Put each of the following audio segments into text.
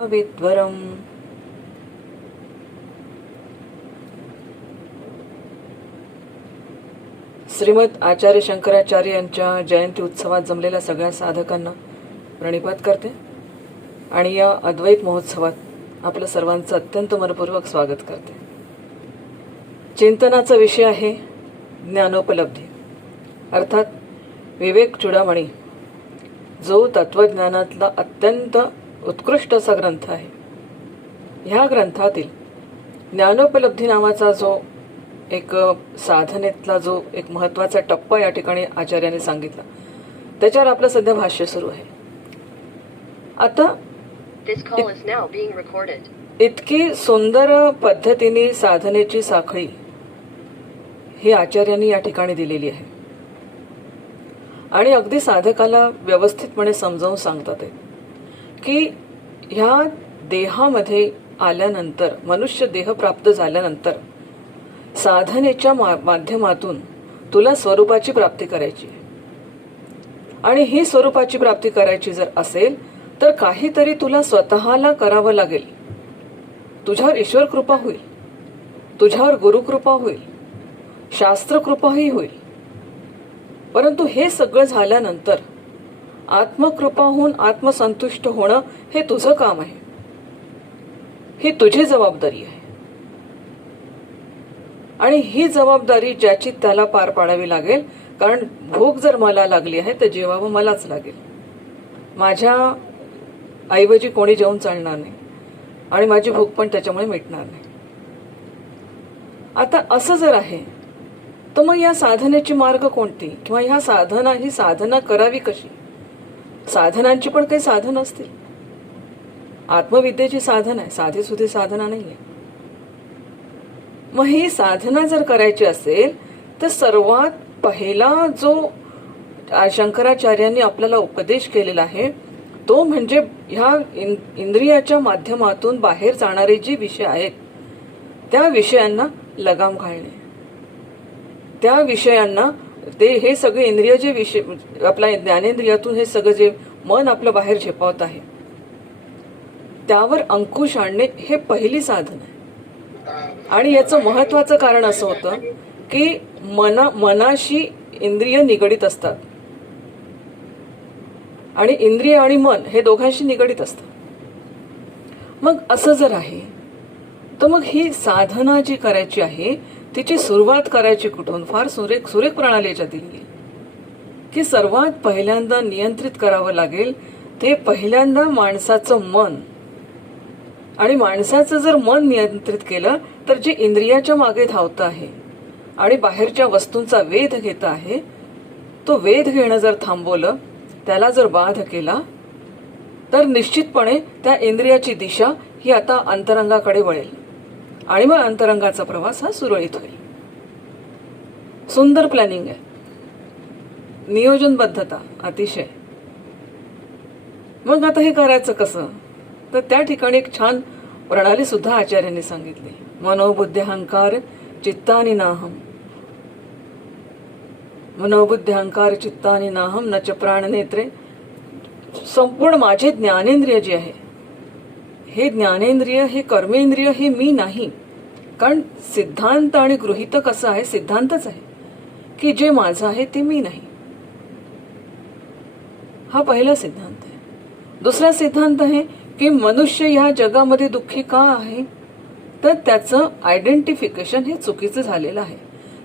विद्वरम श्रीमद आचार्य शंकराचार्य यांच्या जयंती उत्सवात जमलेल्या सगळ्या साधकांना प्रणिपात करते आणि या अद्वैत महोत्सवात आपलं सर्वांचं अत्यंत मनपूर्वक स्वागत करते. चिंतनाचा विषय आहे ज्ञानोपलब्धी अर्थात विवेक चूडामणी, जो तत्वज्ञानातला अत्यंत उत्कृष्ट असा ग्रंथ आहे. ह्या ग्रंथातील ज्ञानोपलब्धी नावाचा जो एक साधनेतला जो एक महत्वाचा टप्पा या ठिकाणी आचार्याने सांगितला, त्याच्यावर आपलं सध्या भाष्य सुरू आहे. आता इतकी सुंदर पद्धतीने साधनेची साखळी ही आचार्यांनी या ठिकाणी दिलेली आहे आणि अगदी साधकाला व्यवस्थितपणे समजावून सांगतात की ह्या देहामध्ये आल्यानंतर, मनुष्य देह प्राप्त झाल्यानंतर साधनेच्या माध्यमातून तुला स्वरूपाची प्राप्ती करायची आणि ही स्वरूपाची प्राप्ती करायची जर असेल तर काहीतरी तुला स्वतःला करावं लागेल. तुझ्यावर ईश्वर कृपा होईल, तुझ्यावर गुरुकृपा होईल, शास्त्रकृपाही होईल, परंतु हे सगळं झाल्यानंतर आत्मकृपाहून आत्मसंतुष्ट होणं हे तुझं काम आहे, ही तुझी जबाबदारी आहे आणि ही जबाबदारी ज्याची त्याला पार पाडावी लागेल. कारण भूक जर मला लागली आहे तर जेवावं मलाच लागेल, माझ्या ऐवजी कोणी जेवून चालणार नाही आणि माझी भूक पण त्याच्यामुळे मिटणार नाही. आता असं जर आहे तर मग या साधनेची मार्ग कोणती किंवा ही साधना करावी कशी? साधनांची पण काही साधन असतील. आत्मविद्येची साधन आहे, साधी सुधी साधना नाहीये. मग ही साधना जर करायची असेल तर सर्वात पहिला जो शंकराचार्यांनी आपल्याला उपदेश केलेला आहे तो म्हणजे ह्या इंद्रियाच्या माध्यमातून बाहेर जाणारे जे विषय आहेत त्या विषयांना लगाम घालणे, त्या विषयांना हे सगळे इंद्रिय जे विषय आपल्या ज्ञानेंद्रियातून हे सगळं जे मन आपलं बाहेर झेपावत आहे त्यावर अंकुश आणणे हे पहिली साधन आहे. आणि याचं महत्वाचं कारण असं होतं की मनाशी इंद्रिय निगडित असतात आणि इंद्रिय आणि मन हे दोघांशी निगडित असतात. मग असं जर आहे तर मग ही साधना जी करायची आहे तिची सुरुवात करायची कुठून? फार सुरेख प्रणाली याच्यात दिली की सर्वात पहिल्यांदा नियंत्रित करावं लागेल ते पहिल्यांदा माणसाचं मन. आणि माणसाचं जर मन नियंत्रित केलं तर जे इंद्रियाच्या मागे धावतं आहे आणि बाहेरच्या वस्तूंचा वेध घेत आहे, तो वेध घेणं जर थांबवलं, त्याला जर बाध केला तर निश्चितपणे त्या इंद्रियाची दिशा ही आता अंतरंगाकडे वळेल आणि मग अंतरंगाचा प्रवास हा सुरळीत होईल. सुंदर प्लॅनिंग आहे, नियोजनबद्धता अतिशय. मग आता हे करायचं कसं? तर त्या ठिकाणी एक छान प्रणाली सुद्धा आचार्यांनी सांगितली. मनोबुद्ध्यहंकार चित्तानि नाहम, मनोबुद्ध्यहंकार चित्तानि नाहम न च प्राणनेत्रे. संपूर्ण माझे ज्ञानेंद्रिय जे आहे, हे ज्ञानेंद्रिय, हे कर्मेंद्रिय हे मी नाही. कारण सिद्धांत आणि गृहीतक असं आहे, सिद्धांतच आहे की जे माझं आहे ते मी नाही. हा पहिला सिद्धांत आहे. दुसरा सिद्धांत आहे की मनुष्य या जगामध्ये दुःखी का आहे, तर त्याचं आयडेंटिफिकेशन हे चुकीचं झालेलं आहे.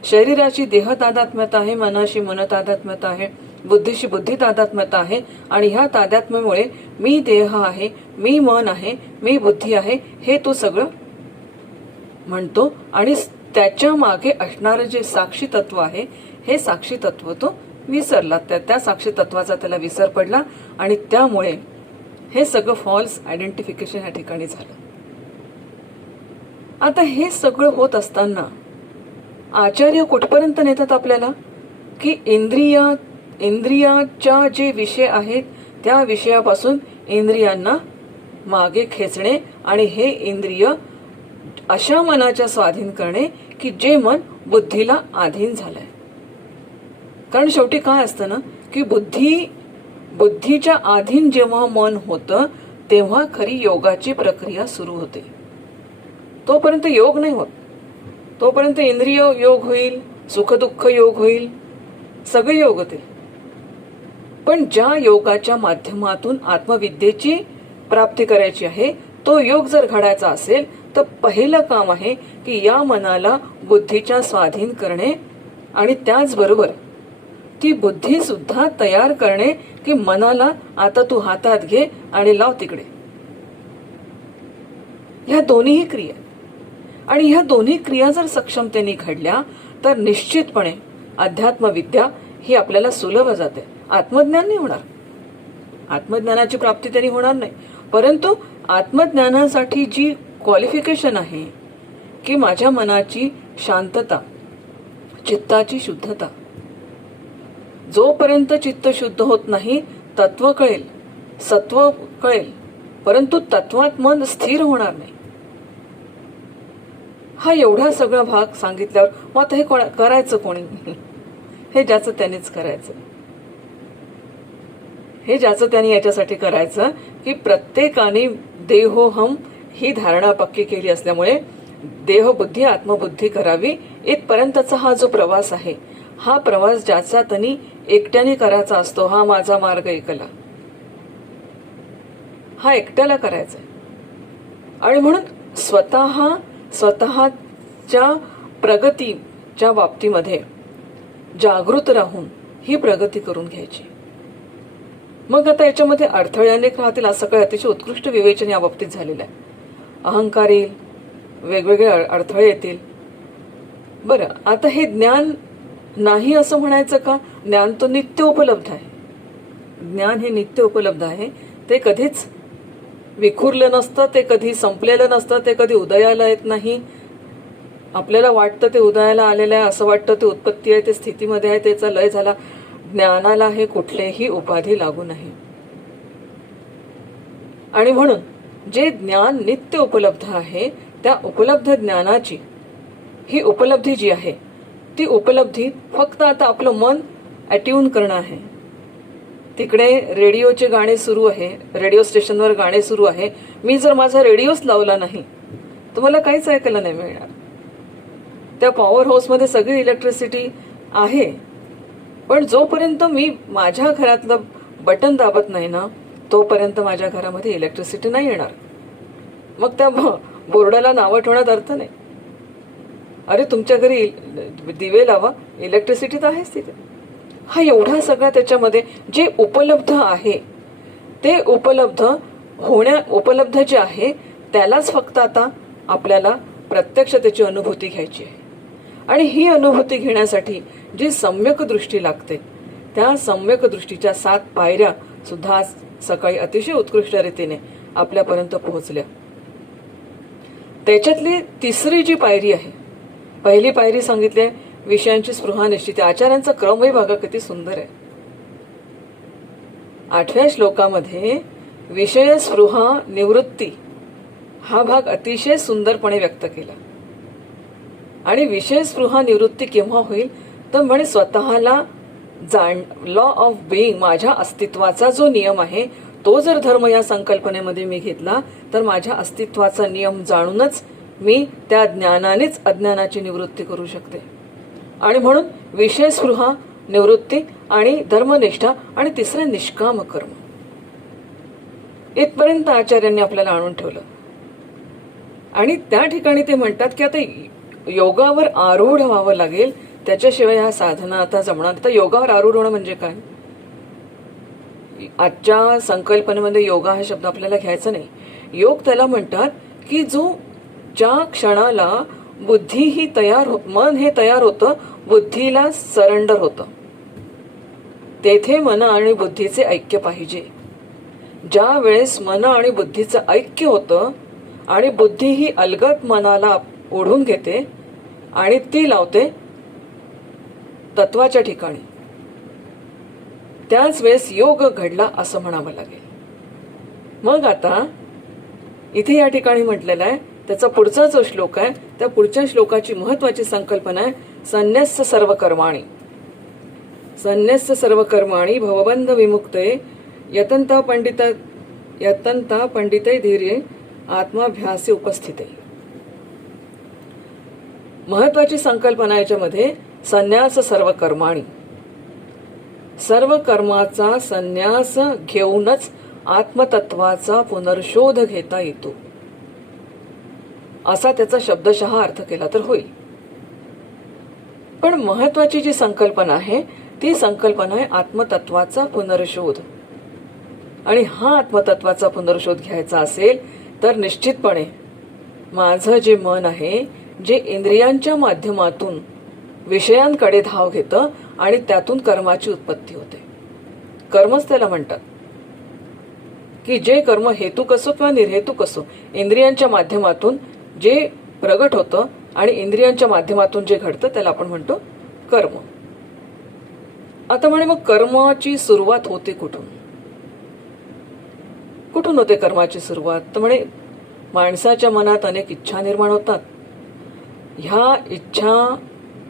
शरीराची देह तादात्म्यता आहे, मनाशी मन तादात्म्यता आहे, बुद्धीशी बुद्धी तादात्म्यता आहे आणि ह्या तादात्म्यामुळे मी देह आहे, मी मन आहे, मी बुद्धी आहे हे तो सगळं म्हणतो आणि त्याच्या मागे असणारं जे साक्षी तत्व आहे हे साक्षी तत्व तो विसरला. त्या साक्षी तत्वाचा त्याला विसर पडला आणि त्यामुळे हे सगळं फॉल्स आयडेंटिफिकेशन या ठिकाणी झालं. आता हे सगळं होत असताना आचार्य कुठपर्यंत नेतात आपल्याला की इंद्रियाच्या जे विषय आहेत त्या विषयापासून इंद्रियांना मागे खेचणे आणि हे इंद्रिय अशा मनाच्या स्वाधीन करणे की जे मन बुद्धीला अधीन झालंय. कारण शेवटी काय असतं ना की बुद्धीच्या अधीन जेव्हा मन होतं तेव्हा खरी योगाची प्रक्रिया सुरू होते. तोपर्यंत योग नाही होत. तोपर्यंत इंद्रिय योग होईल, सुखदुःख योग होईल, सगळे योग होते. पण ज्या योगाच्या माध्यमातून आत्मविद्येची प्राप्ती करायची आहे, तो योग जर घडायचा असेल तर पहिलं काम आहे की या मनाला बुद्धीच्या स्वाधीन करणे आणि त्याचबरोबर ती बुद्धी सुद्धा तयार करणे की मनाला आता तू हातात घे आणि लाव तिकडे. ह्या दोन्हीही क्रिया, आणि ह्या दोन्ही क्रिया जर सक्षमतेने घडल्या तर निश्चितपणे अध्यात्मविद्या ही आपल्याला सुलभ जाते. आत्मज्ञान नाही होणार, आत्मज्ञानाची प्राप्ती तरी होणार नाही, परंतु आत्मज्ञानासाठी जी क्वालिफिकेशन आहे की माझ्या मनाची शांतता, चित्ताची शुद्धता, जोपर्यंत चित्त शुद्ध होत नाही तत्व कळेल, सत्व कळेल, परंतु तत्वात मन स्थिर होणार नाही. हा एवढा सगळा भाग सांगितल्यावर मग आता हे करायचं कोणी? हे ज्याचं त्यानेच करायचं. हे ज्याचं त्याने याच्यासाठी करायचं की प्रत्येकाने देहोहम ही धारणा पक्की केली असल्यामुळे देहबुद्धी आत्मबुद्धी करावी इथपर्यंतचा हा जो प्रवास आहे, हा प्रवास ज्याचा त्यांनी एकट्याने करायचा असतो. हा माझा मार्ग एकला, हा एकट्याला करायचा आहे. आणि म्हणून स्वतःच्या प्रगतीच्या बाबतीमध्ये जागृत राहून ही प्रगती करून घ्यायची. मग आता याच्यामध्ये अडथळे अनेक राहतील, असं काही अतिशय उत्कृष्ट विवेचन या बाबतीत झालेलं आहे. अहंकार येईल, वेगवेगळे अडथळे येतील. बरं, आता हे ज्ञान नाही असं म्हणायचं का? ज्ञान तो नित्य उपलब्ध आहे. ज्ञान हे नित्य उपलब्ध आहे. ते कधीच विखुरलं नसतं, ते कधी संपलेलं नसतं, ते कधी उदयाला येत नाही. आपल्याला वाटतं ते उदयाला आलेलं आहे, असं वाटतं ते उत्पत्ती आहे, ते स्थितीमध्ये आहे, त्याचा लय झाला. ज्ञानाला हे कुठलेही उपाधी लागू नाही. आणि म्हणून जे ज्ञान नित्य उपलब्ध आहे त्या उपलब्ध ज्ञानाची ही उपलब्धी जी आहे ती उपलब्धी फक्त आता आपलं मन अट्यून करणं आहे. तिकडे रेडिओचे गाणे सुरू आहे, रेडिओ स्टेशनवर गाणे सुरू आहे. मी जर माझा रेडिओच लावला नाही तर मला काहीच ऐकायला नाही मिळणार. त्या पॉवर हाऊसमध्ये सगळी इलेक्ट्रिसिटी आहे, पण जोपर्यंत मी माझ्या घरातलं बटन दाबत नाही ना तोपर्यंत माझ्या घरामध्ये इलेक्ट्रिसिटी नाही येणार. मग त्या बोर्डाला नावं ठेवण्यात अर्थ नाही. अरे तुमच्या घरी दिवे लावा, इलेक्ट्रिसिटी तर आहेच तिथे. हा एवढा सगळा त्याच्यामध्ये जे उपलब्ध आहे ते उपलब्ध जे आहे त्यालाच फक्त आता आपल्याला प्रत्यक्ष त्याची अनुभूती घ्यायची आहे. आणि ही अनुभूती घेण्यासाठी जी सम्यक दृष्टी लागते त्या सम्यक दृष्टीच्या 7 पायऱ्या सुद्धा आज सकाळी अतिशय उत्कृष्ट रीतीने आपल्यापर्यंत पोहोचल्या. त्याच्यातली तिसरी जी पायरी आहे, पहिली पायरी सांगितली विषयांची स्पृहा निश्चिती. आचार्यांचा क्रमही बघा किती सुंदर आहे. 8व्या श्लोकामध्ये विषय स्पृहा निवृत्ती हा भाग अतिशय सुंदरपणे व्यक्त केला. आणि विषय स्पृहा निवृत्ती केव्हा होईल तर म्हणे स्वतःला लॉ ऑफ बिईंग, माझ्या अस्तित्वाचा जो नियम आहे तो जर धर्म या संकल्पनेमध्ये मी घेतला तर माझ्या अस्तित्वाचा नियम जाणूनच मी त्या ज्ञानानेच अज्ञानाची निवृत्ती करू शकते. आणि म्हणून विषय स्पृहा निवृत्ती आणि धर्मनिष्ठा आणि तिसरे निष्काम कर्म, इथपर्यंत आचार्यांनी आपल्याला आणून ठेवलं. आणि त्या ठिकाणी ते म्हणतात की आता योगावर आरूढ व्हावं लागेल, त्याच्याशिवाय ह्या साधना आता जमणार. तर योगावर आरूढ होणं म्हणजे काय? आजच्या संकल्पनेमध्ये योगा हा शब्द आपल्याला घ्यायचा नाही. योग त्याला म्हणतात की ज्या क्षणाला बुद्धी ही मन हे तयार होतं, बुद्धीला सरेंडर होतं, तेथे मन आणि बुद्धीचे ऐक्य पाहिजे. ज्या वेळेस मन आणि बुद्धीचं ऐक्य होतं आणि बुद्धी ही अलगद मनाला ओढून घेते आणि ती लावते तत्वाच्या ठिकाणी, त्याच वेळेस योग घडला असं म्हणावं लागेल. मग आता इथे या ठिकाणी म्हटलेलं आहे त्याचा पुढचा जो श्लोक आहे त्या पुढच्या श्लोकाची महत्वाची संकल्पना आहे संन्यस्य सर्व कर्माणि. संन्यस्य सर्व कर्माणि भवबंध विमुक्ते यतंत पंडित यत्तंता पंडितै धीर्ये आत्माभ्यासी उपस्थिते. महत्वाची संकल्पना याच्यामध्ये संन्यास सर्व कर्माणी. सर्व कर्माचा संन्यास घेऊनच आत्मतत्वाचा पुनर्शोध घेता येतो, असा त्याचा शब्दशः अर्थ केला तर होईल. पण महत्वाची जी संकल्पना आहे ती संकल्पना आहे आत्मतत्वाचा पुनर्शोध. आणि हा आत्मतत्वाचा पुनर्शोध घ्यायचा असेल तर निश्चितपणे माझं जे मन आहे, जे इंद्रियांच्या माध्यमातून विषयांकडे धाव घेतं आणि त्यातून कर्माची उत्पत्ती होते. कर्मच त्याला म्हणतात की जे कर्म हेतुक असो किंवा निर्हेतुक असो, इंद्रियांच्या माध्यमातून जे प्रगट होतं आणि इंद्रियांच्या माध्यमातून जे घडतं त्याला आपण म्हणतो कर्म. आता म्हणे मग कर्माची सुरुवात होते कुठून? कुठून होते कर्माची सुरुवात? तर म्हणे माणसाच्या मनात अनेक इच्छा निर्माण होतात. ह्या इच्छा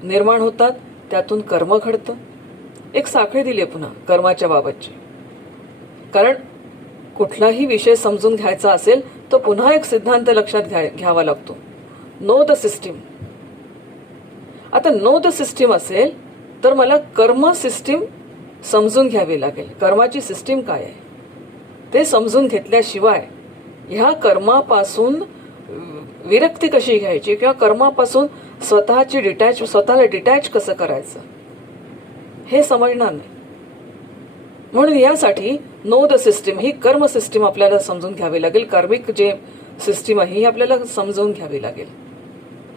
निर्माण होतात, त्यातून कर्म घडतं. एक साखळी दिली पुन्हा कर्माच्या बाबतची. कारण कुठलाही विषय समजून घ्यायचा असेल तर पुन्हा एक सिद्धांत लक्षात घ्यावा लागतो, नो द सिस्टीम. आता नो द सिस्टीम असेल तर मला कर्म सिस्टीम समजून घ्यावी लागेल. कर्माची सिस्टीम काय आहे ते समजून घेतल्याशिवाय ह्या कर्मापासून विरक्ती कशी घ्यायची किंवा कर्मापासून स्वतःला डिटॅच कसं करायचं हे समजणार नाही. म्हणून यासाठी नो द सिस्टीम, ही कर्म सिस्टीम आपल्याला समजून घ्यावी लागेल. कार्मिक जे सिस्टीम आहे ही आपल्याला समजून घ्यावी लागेल.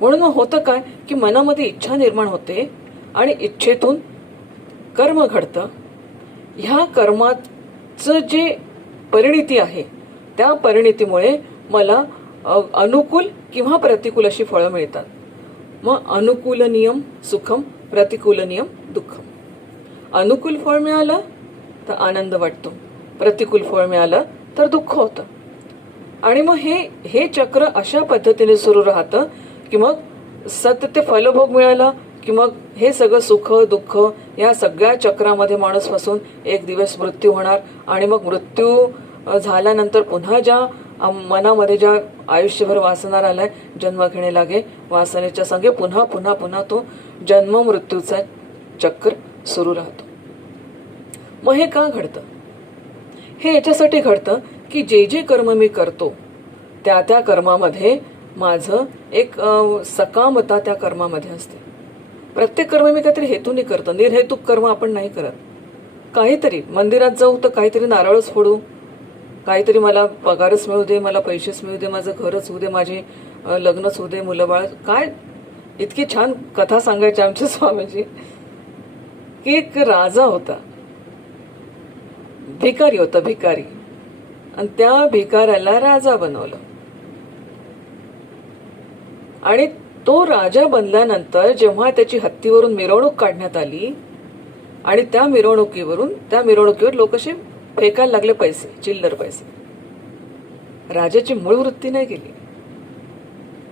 म्हणून मग होतं काय की मनामध्ये इच्छा निर्माण होते आणि इच्छेतून कर्म घडतं. ह्या कर्माचं जे परिणिती आहे त्या परिणितीमुळे मला अनुकूल किंवा प्रतिकूल अशी फळं मिळतात. मग अनुकूल नियम सुखम, प्रतिकूल नियम दुःखम. अनुकूल फळ मिळालं तर आनंद वाटतो, प्रतिकूल फळ मिळालं तर दुःख होतं. आणि मग हे चक्र अशा पद्धतीने सुरू राहतं की मग सतत फलभोग मिळाला की मग हे सगळं सुख दुःख या सगळ्या चक्रामध्ये माणूस फसून एक दिवस मृत्यू होणार. आणि मग मृत्यू झाल्यानंतर पुन्हा ज्या मनामध्ये ज्या आयुष्यभर वासना आलाय, जन्म घेणे लागे वासनेच्या संगे पुन्हा पुन्हा पुन्हा तो जन्म मृत्यूचा चक्र सुरू राहतो. मग हे का घडतं? हे याच्यासाठी घडतं की जे जे कर्म मी करतो त्या त्या कर्मामध्ये माझं एक सकामता त्या कर्मामध्ये असते. प्रत्येक कर्म मी काहीतरी हेतूने करतो. निर्हेतुक कर्म आपण नाही करत. काहीतरी मंदिरात जाऊ तर काहीतरी नारळच फोडू, काहीतरी मला पगारच मिळू दे, मला पैसेच मिळू दे, माझं घरच होऊ दे, माझे लग्नच होऊ दे, मुलं बाळ. काय इतकी छान कथा सांगायची आमच्या स्वामीजी की एक राजा होता, भिकारी होता, भिकारी. आणि त्या भिकाऱ्याला राजा बनवलं. आणि तो राजा बनल्यानंतर जेव्हा त्याची हत्तीवरून मिरवणूक काढण्यात आली आणि त्या मिरवणुकीवर लोक असे फेकायला लागले पैसे, चिल्लर पैसे. राजाची मूळ वृत्ती नाही गेली.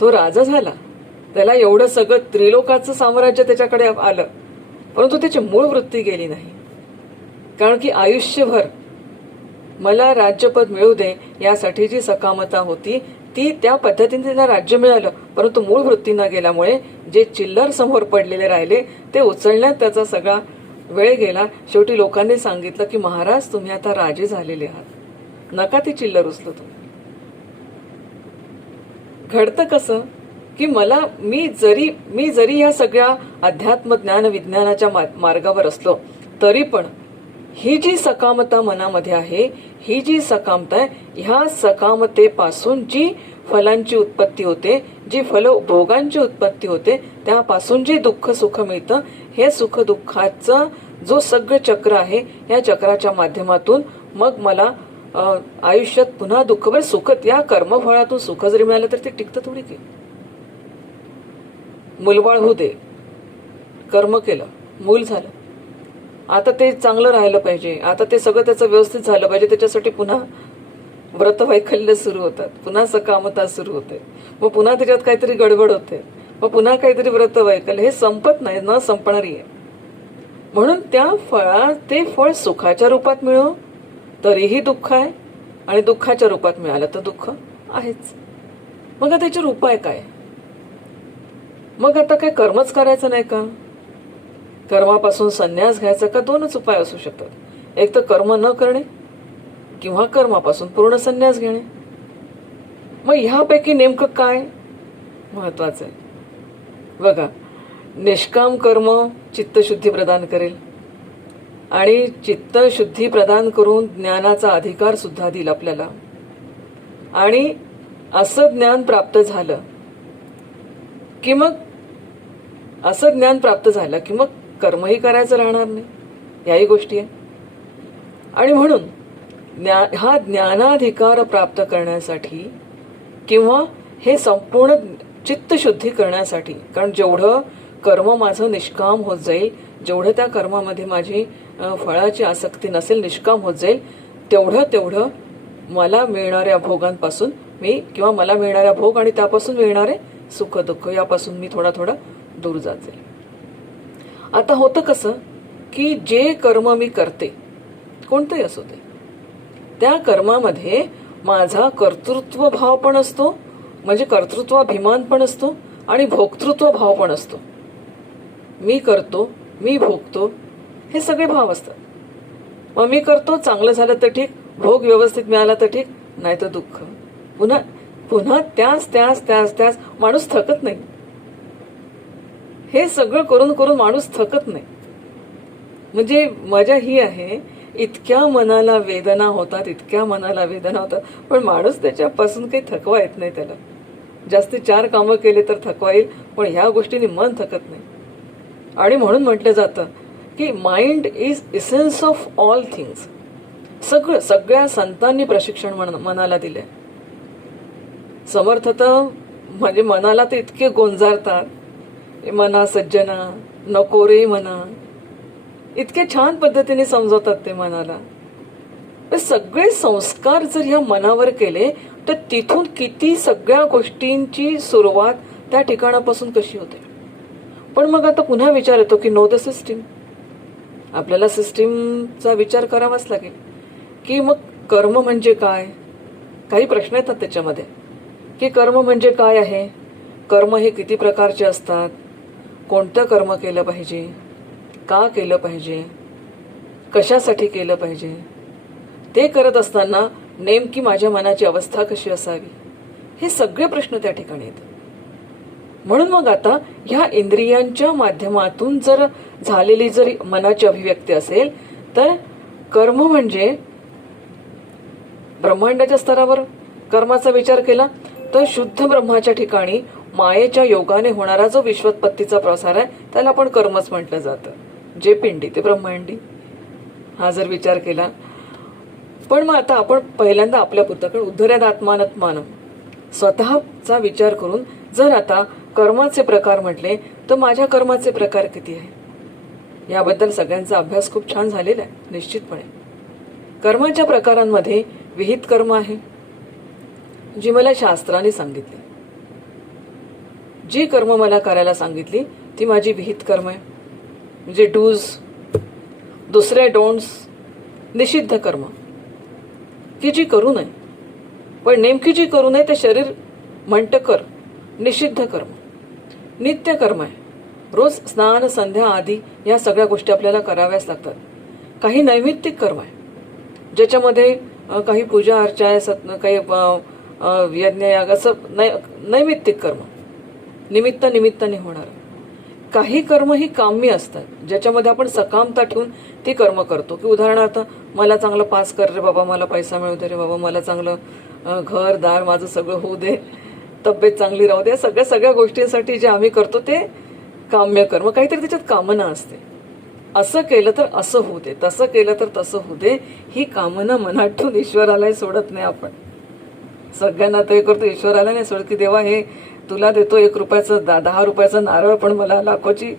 तो राजा झाला, त्याला एवढं सगळं त्रिलोकाचं साम्राज्य त्याच्याकडे आलं, परंतु त्याची मूळ वृत्ती गेली नाही. कारण की आयुष्यभर मला राज्यपद मिळू दे यासाठी जी सकामता होती ती त्या पद्धतीने त्याला राज्य मिळालं, परंतु मूळ वृत्ती न गेल्यामुळे जे चिल्लर समोर पडलेले राहिले ते उचलण्यात त्याचा सगळा वेळ गेला. शेवटी लोकांनी सांगितलं की महाराज तुम्ही आता राजे झालेले आहात, नका ती चिल्लर उचलू तुम्ही. घडतं कसं की मी जरी या सगळ्या अध्यात्म ज्ञान विज्ञानाच्या मार्गावर असलो तरी पण ही जी सकामता मनामध्ये आहे, ही जी सकामता आहे, ह्या सकामतेपासून जी फलांची उत्पत्ती होते, जी फलभोगांची उत्पत्ती होते, त्यापासून जे दुःख सुख मिळतं, हे सुख दुःखाचं जो सगळं चक्र आहे या चक्राच्या माध्यमातून मग मला आयुष्यात पुन्हा दुःख. बरं सुख या कर्मफळातून सुख जरी मिळालं तर ते टिकतं थोडी की. मुलबाळ होऊ दे, कर्म केलं, मूल झालं, आता ते चांगलं राहिलं पाहिजे, आता ते सगळं त्याचं व्यवस्थित झालं पाहिजे, त्याच्यासाठी पुन्हा व्रतवैकल्य सुरू होतात, पुन्हा सकामता सुरू होते, मग पुन्हा त्याच्यात काहीतरी गडबड होते, मग पुन्हा काहीतरी व्रतवैकल्य. हे संपत नाही, न संपणारी आहे. म्हणून त्या ते फळ सुखाच्या रूपात मिळो तरीही दुःख आहे, आणि दुःखाच्या रूपात मिळालं तर दुःख आहेच. मग आता त्याच्यावर उपाय काय? मग आता काय कर्मच करायचं नाही का? कर्मापासून संन्यास घ्यायचा का? दोनच उपाय असू शकतात. एक तर कर्म न करणे किंवा कर्मापासून पूर्ण संन्यास घेणे. मग ह्यापैकी नेमकं काय महत्वाचं आहे? बघा, निष्काम कर्म चित्तशुद्धी प्रदान करेल आणि चित्तशुद्धी प्रदान करून ज्ञानाचा अधिकार सुद्धा देईल आपल्याला. आणि असं ज्ञान प्राप्त झालं की मग कर्मही करायचं राहणार नाही. याही गोष्टी आहे. आणि म्हणून हा ज्ञानाधिकार प्राप्त करण्यासाठी किंवा हे संपूर्ण चित्तशुद्धी करण्यासाठी, कारण जेवढं कर्म माझं निष्काम होत जाईल, जेवढं त्या कर्मामध्ये माझी फळाची आसक्ती नसेल, निष्काम होत जाईल, तेवढं मला मिळणाऱ्या भोगांपासून किंवा मला मिळणाऱ्या भोग आणि त्यापासून मिळणारे सुख दुःख यापासून मी थोडा दूर जात जाईल. आता होतं कसं की जे कर्म मी करते, कोणतंही असो ते, त्या कर्मामध्ये माझा कर्तृत्व भाव पण असतो, म्हणजे कर्तृत्वाभिमान पण असतो आणि भोक्तृत्व भाव पण असतो. मी करतो, मी भोगतो, हे सगळे भाव असतात. मग मी करतो, चांगलं झालं तर ठीक, भोग व्यवस्थित मिळाला तर ठीक, नाही तर दुःख. पुन्हा त्याच माणूस थकत नाही. हे सगळं करून माणूस थकत नाही. म्हणजे मजा ही आहे, इतक्या मनाला वेदना होतात, पण माणूस त्याच्यापासून काही थकवा येत नाही. त्याला जास्ती 4 कामं केले तर थकवा येईल, पण ह्या गोष्टींनी मन थकत नाही. आणि म्हणून म्हटलं जातं की mind is essence of all things. सगळ्या संतांनी प्रशिक्षण मनाला दिले. समर्थ तर म्हणजे मनाला ते इतके गोंजारतात, मना सज्जना नको रे मना, इतके छान पद्धतीने समजवतात ते मनाला. सगळे संस्कार जर ह्या मनावर केले तर तिथून किती सगळ्या गोष्टींची सुरुवात त्या ठिकाणापासून कशी होते. पण मग आता पुन्हा विचार येतो की नो द सिस्टीम. आपल्याला सिस्टीमचा विचार करावाच लागेल की मग कर्म म्हणजे काय. काही प्रश्न येतात त्याच्यामध्ये की कर्म म्हणजे काय आहे, कर्म हे किती प्रकारचे असतात, कोणतं कर्म केलं पाहिजे, का केलं पाहिजे, कशासाठी केलं पाहिजे, ते करत असताना नेमकी माझ्या मनाची अवस्था कशी असावी, हे सगळे प्रश्न त्या ठिकाणी येतात. म्हणून मग आता ह्या इंद्रियांच्या माध्यमातून जर झालेली जरी मनाची अभिव्यक्ती असेल तर कर्म म्हणजे ब्रह्मांडाच्या स्तरावर कर्माचा विचार केला तर शुद्ध ब्रह्माच्या ठिकाणी मायेच्या योगाने होणारा जो विश्वोत्पत्तीचा प्रसार आहे त्याला आपण कर्मच म्हटलं जातं. जे पिंडी ते ब्रह्मांडी, हा जर विचार केला. पण मग आता आपण पहिल्यांदा आपल्या पुस्तकात उद्धर्याद आत्मानत्मानम स्वतःचा विचार करून जर आता कर्माचे प्रकार म्हटले तर माझ्या कर्माचे प्रकार किती आहे, याबद्दल सगळ्यांचा अभ्यास खूप छान झालेला आहे. निश्चितपणे कर्माच्या प्रकारांमध्ये विहित कर्म आहे, जी मला शास्त्राने सांगितली. जी कर्म मला करायला सांगितली ती माझी विहित कर्म आहे, म्हणजे डूज. दुसरे डोंट्स निषिद्ध कर्म, की जी करू नये. पण नेमकी जी करू नये ते शरीर म्हणतं कर, निषिद्ध कर्म. नित्य कर्म आहे, रोज स्नान संध्या आदी या सगळ्या गोष्टी आपल्याला कराव्याच लागतात. काही नैमित्तिक कर्म आहे, ज्याच्यामध्ये काही पूजा अर्चा आहे, काही यज्ञ याग, असं नैमित्तिक कर्म निमित्ताने होणार. काही कर्म ही काम्य असतात, ज्याच्यामध्ये आपण सकामता ठेवून ती कर्म करतो. की उदाहरणार्थ मला चांगलं पास कर रे बाबा, मला पैसा मिळू दे रे बाबा, मला चांगलं घर दार माझं सगळं होऊ दे, तब्येत चांगली राहू दे. सगळ्या गोष्टींसाठी जे आम्ही करतो ते काम्य कर्म. काहीतरी त्याच्यात कामना असते. असं केलं तर असं होऊ दे, तसं केलं तर तसं होऊ दे, ही कामना मनात ठेवून ईश्वरालाही सोडत नाही आपण. सगळ्यांना ते करतो, ईश्वराला नाही सोडत की देवा हे तुला देतो 1 रुपयाचं 10 रुपयाचं नारळ, पण मला लाखोची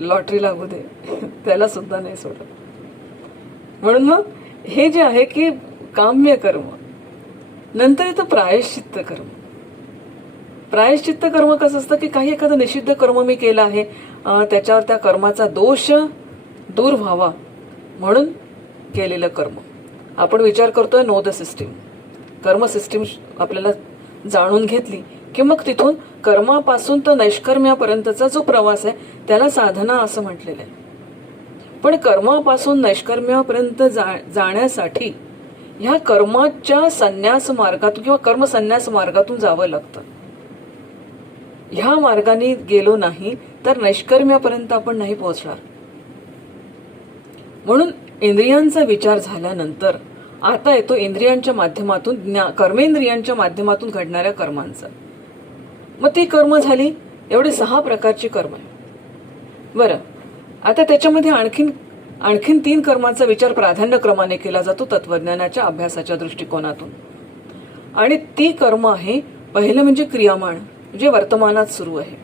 लॉटरी लागू दे, त्याला सुद्धा नाही सोडत. म्हणून मग हे जे आहे की काम्य कर्म. नंतर येतं प्रायश्चित्त कर्म. प्रायश्चित्त कर्म कसं असतं की काही एखादं निषिद्ध कर्म मी केलं आहे, त्याच्यावर त्या कर्माचा दोष दूर व्हावा म्हणून केलेलं कर्म. आपण विचार करतोय नो द सिस्टीम, कर्म सिस्टीम आपल्याला जाणून घेतली की मग तिथून कर्मापासून तर नैष्कर्म्यापर्यंतचा जो प्रवास आहे त्याला साधना असं म्हटलेलं आहे. पण कर्मापासून नैष्कर्म्यापर्यंत जाण्यासाठी ह्या कर्माच्या संन्यास मार्गातून किंवा कर्म संन्यास मार्गातून जावं लागतं. ह्या मार्गाने गेलो नाही तर नैष्कर्म्यापर्यंत आपण नाही पोहोचणार. म्हणून इंद्रियांचा विचार झाल्यानंतर आता येतो इंद्रियांच्या माध्यमातून कर्मेंद्रियांच्या माध्यमातून घडणाऱ्या कर्मांचा. मग ती कर्म झाली, एवढे 6 प्रकारची कर्म आहे. बरं, आता त्याच्यामध्ये आणखीन 3 कर्मांचा विचार प्राधान्यक्रमाने केला जातो तत्वज्ञानाच्या अभ्यासाच्या दृष्टिकोनातून. आणि ती कर्म आहे, पहिलं म्हणजे क्रियामाण, जे वर्तमानात सुरू आहे.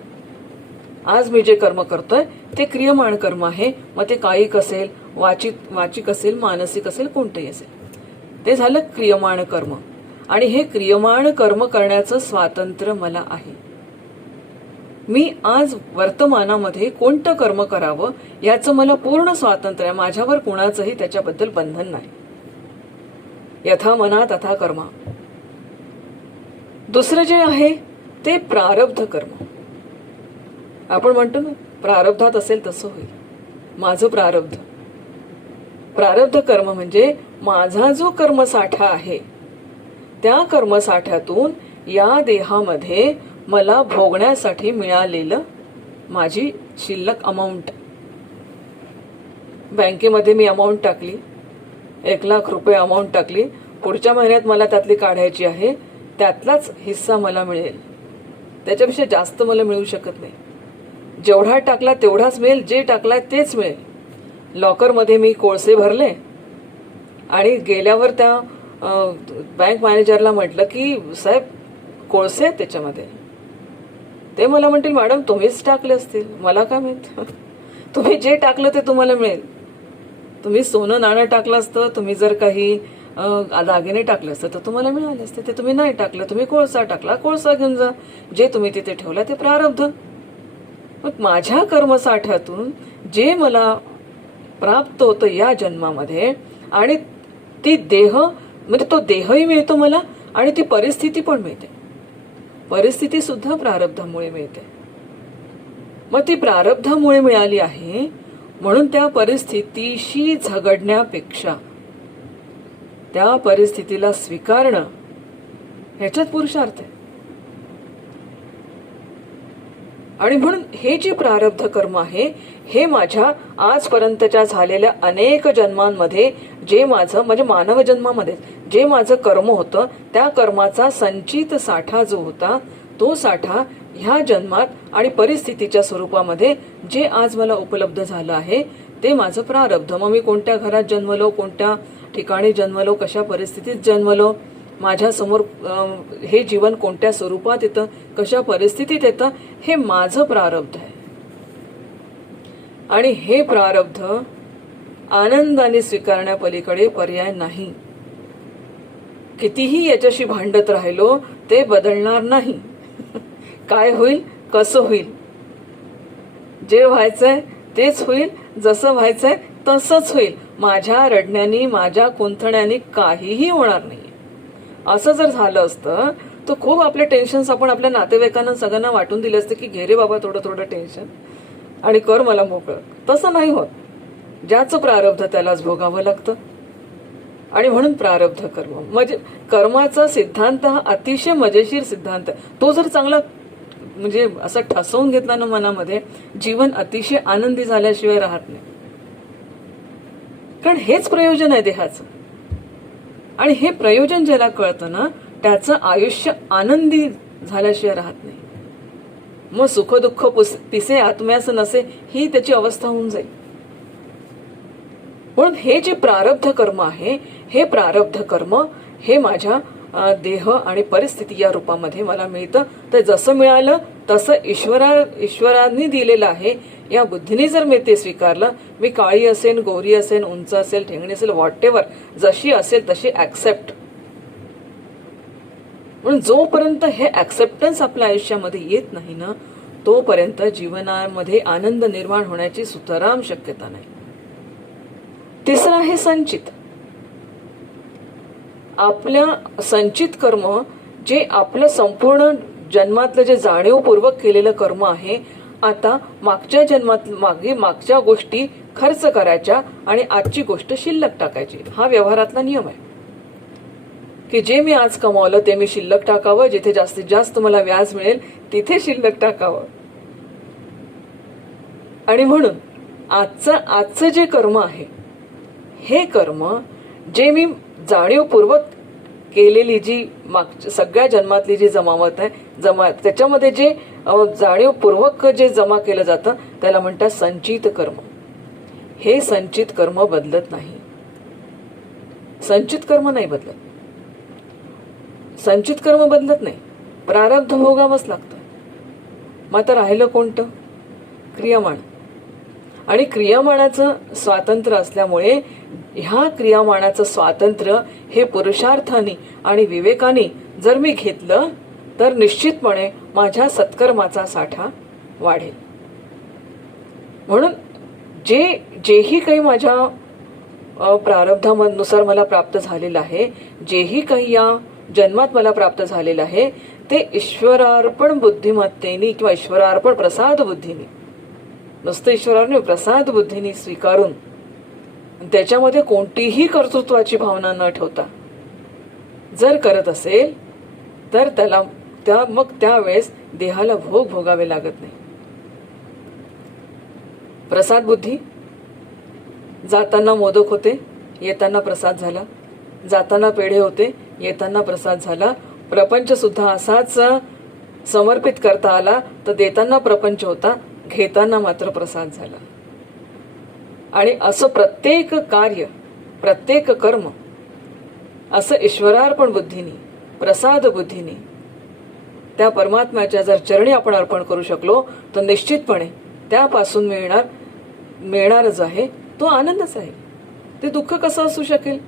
आज मी जे कर्म करतोय ते क्रियमाण कर्म आहे. मग ते कायिक असेल, वाचिक असेल, मानसिक असेल, कोणतंही असेल, ते झालं क्रियमाण कर्म. आणि हे क्रियमाण कर्म करण्याचं स्वातंत्र्य मला आहे. मी आज वर्तमानामध्ये कोणतं कर्म करावं याचं मला पूर्ण स्वातंत्र्य आहे. माझ्यावर कुणाचंही त्याच्याबद्दल बंधन नाही. यथा मना तथा कर्मा. दुसरं जे आहे ते प्रारब्ध कर्म. आपण म्हणतो ना, प्रारब्धात असेल तसं होईल. माझं प्रारब्ध कर्म म्हणजे माझा जो कर्मसाठा आहे त्या कर्मसाठ्यातून या देहामध्ये मला भोगण्यासाठी मिळालेलं माझी शिल्लक अमाऊंट. बँकेमध्ये मी अमाऊंट टाकली, 1,00,000 रुपये अमाऊंट टाकली, पुढच्या महिन्यात मला त्यातली काढायची आहे, त्यातलाच हिस्सा मला मिळेल, त्याच्यापेक्षा जास्त मला मिळू शकत नाही. जेवढा टाकला तेवढाच मिळेल, जे टाकलाय तेच मिळेल. लॉकरमध्ये मी कोळसे भरले आणि गेल्यावर त्या बँक मॅनेजरला म्हटलं की साहेब कोळसे आहेत त्याच्यामध्ये. ते मला म्हणतील मॅडम तुम्हीच टाकले असतील, मला काय माहित. तुम्ही जे टाकलं ते तुम्हाला मिळेल. तुम्ही सोनं नाणं टाकलं असतं, तुम्ही जर काही दागिने टाकले असतं तर तुम्हाला मिळाले असते. ते तुम्ही नाही टाकलं, तुम्ही कोळसा टाकला, कोळसा घेऊन जा. जे तुम्ही तिथे ठेवला ते प्रारब्ध. मग माझ्या कर्मसाठ्यातून जे मला प्राप्त होतं या जन्मामध्ये, आणि ती देह म्हणजे तो देहही मिळतो मला आणि ती परिस्थिती पण मिळते. परिस्थिती सुद्धा प्रारब्धामुळे मिळते. मग ती प्रारब्धामुळे मिळाली आहे म्हणून त्या परिस्थितीशी झगडण्यापेक्षा त्या परिस्थितीला स्वीकारणं ह्याच्यात पुरुषार्थ आहे. आणि म्हणून हे जे प्रारब्ध कर्म आहे हे माझ्या आजपर्यंतच्या झालेल्या अनेक जन्मांमध्ये जे माझं म्हणजे मानव जन्मामध्ये जे माझं कर्म होतं त्या कर्माचा संचित साठा जो होता तो साठा ह्या जन्मात आणि परिस्थितीच्या स्वरूपामध्ये जे आज मला उपलब्ध झालं आहे ते माझं प्रारब्ध. मग मी कोणत्या घरात जन्मलो, कोणत्या ठिकाणी जन्मलो, कशा परिस्थितीत जन्मलो, माझ्या समोर हे जीवन कोणत्या स्वरूपात येतं, कशा परिस्थितीत येतं, हे माझं प्रारब्ध आहे. आणि हे प्रारब्ध आनंदाने स्वीकारण्यापलीकडे पर्याय नाही. कितीही याच्याशी भांडत राहिलो ते बदलणार नाही. काय होईल, कसं होईल, जे व्हायचंय तेच होईल, जसं व्हायचंय तसंच होईल. माझ्या रडण्यानी, माझ्या कुंथण्यानी काहीही होणार नाही. असं जर झालं असतं तर खूप आपले टेन्शन्स आपण आपल्या नातेवाईकांना सगळ्यांना वाटून दिले असते की घे रे बाबा थोडं थोडं टेन्शन आणि कर मला मोकळं. तसं नाही होत. ज्याचं प्रारब्ध त्यालाच भोगावं लागतं. आणि म्हणून प्रारब्ध कर्म म्हणजे कर्माचा सिद्धांत हा अतिशय मजेशीर सिद्धांत आहे. तो जर चांगला म्हणजे असं ठसवून घेतला ना मनामध्ये, जीवन अतिशय आनंदी झाल्याशिवाय राहत नाही. कारण हेच प्रयोजन आहे देहाचं. आणि हे प्रयोजन ज्याला कळतं ना त्याचं आयुष्य आनंदी झाल्याशिवाय राहत नाही. मग सुख दुःख पिसे आत्म्यास नसे ही त्याची अवस्था होऊन जाईल. म्हणून हे जे प्रारब्ध कर्म आहे हे प्रारब्ध कर्म हे माझ्या देह आणि परिस्थिती या रूपामध्ये मला मिळतं. तर जसं मिळालं तसं ईश्वरांनी दिलेलं आहे. या बुद्धीने जर मी ते स्वीकारलं, मी काळी असेन, गोरी असेन, उंच असेल, ठेंगणी असेल, व्हॉटेवर जशी असेल तशी ऍक्सेप्ट. म्हणून जोपर्यंत हे ऍक्सेप्टन्स आपल्या आयुष्यामध्ये येत नाही ना तोपर्यंत जीवनामध्ये आनंद निर्माण होण्याची सुतराम शक्यता नाही. तिसरं आहे संचित. आपल्या संचित कर्म, जे आपलं संपूर्ण जन्मातलं जे जाणीवपूर्वक केलेलं कर्म आहे, आता मागच्या जन्मात मागच्या गोष्टी खर्च करायच्या आणि आजची गोष्ट शिल्लक टाकायची. हा व्यवहारातला नियम आहे की जे मी आज कमावलं ते मी शिल्लक टाकावं, जिथे जास्तीत जास्त मला व्याज मिळेल तिथे शिल्लक टाकावं. आणि म्हणून आजचं जे कर्म आहे, हे कर्म जे मी जाणीवपूर्वक केलेली जी सगळ्या जन्मातली जी जमावत आहे, त्याच्यामध्ये जे जाणीवपूर्वक जे जमा केलं जातं त्याला म्हणतात संचित कर्म. हे संचित कर्म बदलत नाही. संचित कर्म नाही बदलत. संचित कर्म बदलत नाही. प्रारब्ध भोगावंच लागतं. मग आता राहिलं कोणतं? क्रियामाण. आणि क्रियामाणाचं स्वातंत्र्य असल्यामुळे ह्या क्रियामाणाचं स्वातंत्र्य हे पुरुषार्थाने आणि विवेकाने जर मी घेतलं तर निश्चितपणे माझ्या सत्कर्माचा साठा वाढेल. म्हणून जेही काही माझ्या प्रारब्धानुसार मला प्राप्त झालेलं आहे, जेही काही या जन्मात मला प्राप्त झालेलं आहे, ते ईश्वरार्पण बुद्धिमत्तेने किंवा ईश्वरार्पण प्रसाद बुद्धीने, नुसतं ईश्वराने प्रसाद बुद्धीने स्वीकारून त्याच्यामध्ये कोणतीही कर्तृत्वाची भावना न ठेवता जर करत असेल तर मग त्यावेळेस देहाला भोग भोगावे लागत नाही. प्रसाद बुद्धी. जाताना मोदक होते, येताना प्रसाद झाला. जाताना पेढे होते, येताना प्रसाद झाला. प्रपंच सुद्धा असाच समर्पित करता आला तर देताना प्रपंच होता, घेताना मात्र प्रसाद झाला. आणि असं प्रत्येक कार्य, प्रत्येक कर्म असं ईश्वरार्पण बुद्धीने, प्रसाद बुद्धीने त्या परमात्म्याच्या जर चरणी आपण अर्पण करू शकलो तर निश्चितपणे त्यापासून मिळणार जो आहे तो आनंदच आहे. ते दुःख कसं असू शकेल?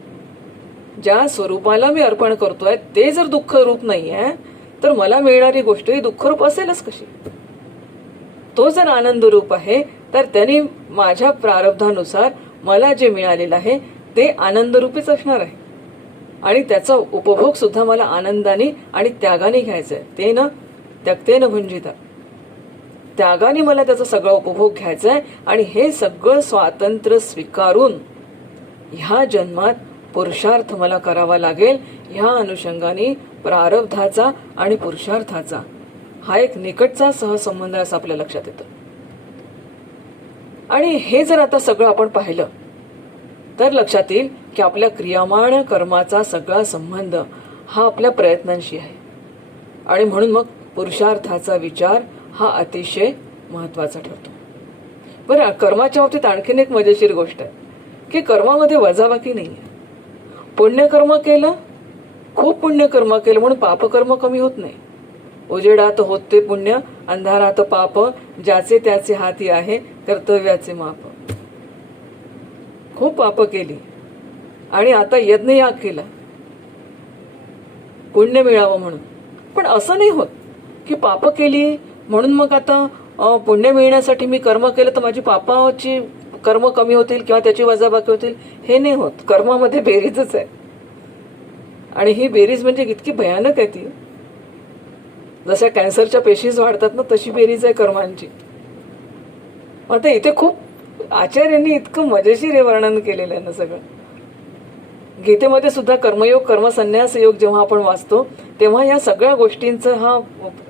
ज्या स्वरूपाला मी अर्पण करतोय ते जर दुःख रूप नाहीये तर मला मिळणारी गोष्ट ही दुःख रूप असेलच कशी? तो जर आनंद रूप आहे तर त्यांनी माझ्या प्रारब्धानुसार मला जे मिळालेलं आहे ते आनंदरूपीच असणार आहे. आणि त्याचा उपभोग सुद्धा मला आनंदाने आणि त्यागाने घ्यायचा आहे. ते न त्यक्तेन भुंजिता, त्यागाने मला त्याचा सगळा उपभोग घ्यायचा आहे. आणि हे सगळं स्वातंत्र्य स्वीकारून ह्या जन्मात पुरुषार्थ मला करावा लागेल. ह्या अनुषंगाने प्रारब्धाचा आणि पुरुषार्थाचा हा एक निकटचा सहसंबंध असं आपल्या लक्षात येतं. आणि हे जर आता सगळं आपण पाहिलं तर लक्षात येईल की आपल्या क्रियामाण कर्माचा सगळा संबंध हा आपल्या प्रयत्नांशी आहे. आणि म्हणून मग पुरुषार्थाचा विचार हा अतिशय महत्वाचा ठरतो. बरं, कर्माच्या बाबतीत आणखीन एक मजेशीर गोष्ट आहे की कर्मामध्ये वजाबाकी नाही आहे. पुण्यकर्म केलं, खूप पुण्यकर्म केलं म्हणून पापकर्म कमी होत नाही. उजेडात होते पुण्य, अंधारात पाप, ज्याचे त्याचे हाती आहे कर्तव्याचे माप. खूप पाप केली आणि आता यज्ञयाग केला पुण्य मिळावं म्हणून. पण असं नाही होत की पाप केली म्हणून मग आता पुण्य मिळण्यासाठी मी कर्म केलं तर माझी पापाची कर्म कमी होतील किंवा त्याची वजाबाकी होतील, हे नाही होत. कर्मामध्ये बेरीजच आहे. आणि ही बेरीज म्हणजे इतकी भयानक आहे ती, जशा कॅन्सरच्या पेशीज वाढतात ना तशी बेरीज आहे कर्मांची. आता इथे खूप आचार्यांनी इतकं मजेशीर हे वर्णन केलेलं आहे ना सगळं. गीतेमध्ये सुद्धा कर्मयोग, कर्मसन्यास योग जेव्हा आपण वाचतो तेव्हा या सगळ्या गोष्टींचा हा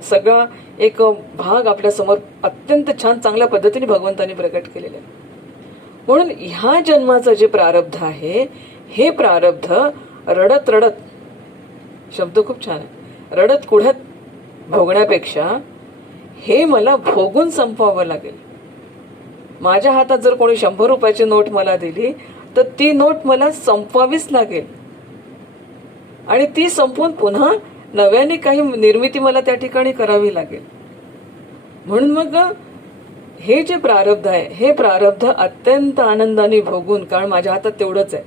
सगळा एक भाग आपल्या समोर अत्यंत छान चांगल्या पद्धतीने भगवंतांनी प्रकट केलेला आहे. म्हणून ह्या जन्माचं जे प्रारब्ध आहे, हे प्रारब्ध रडत रडत, शब्द खूप छान आहे, रडत कुढत भोगण्यापेक्षा हे मला भोगून संपवावं लागेल. माझ्या हातात जर कोणी 100 रुपयाची नोट मला दिली तर ती नोट मला संपवावीच लागेल. आणि ती संपवून पुन्हा नव्याने काही निर्मिती मला त्या ठिकाणी करावी लागेल. म्हणून मग हे जे प्रारब्ध आहे, हे प्रारब्ध अत्यंत आनंदाने भोगून, कारण माझ्या हातात तेवढंच आहे,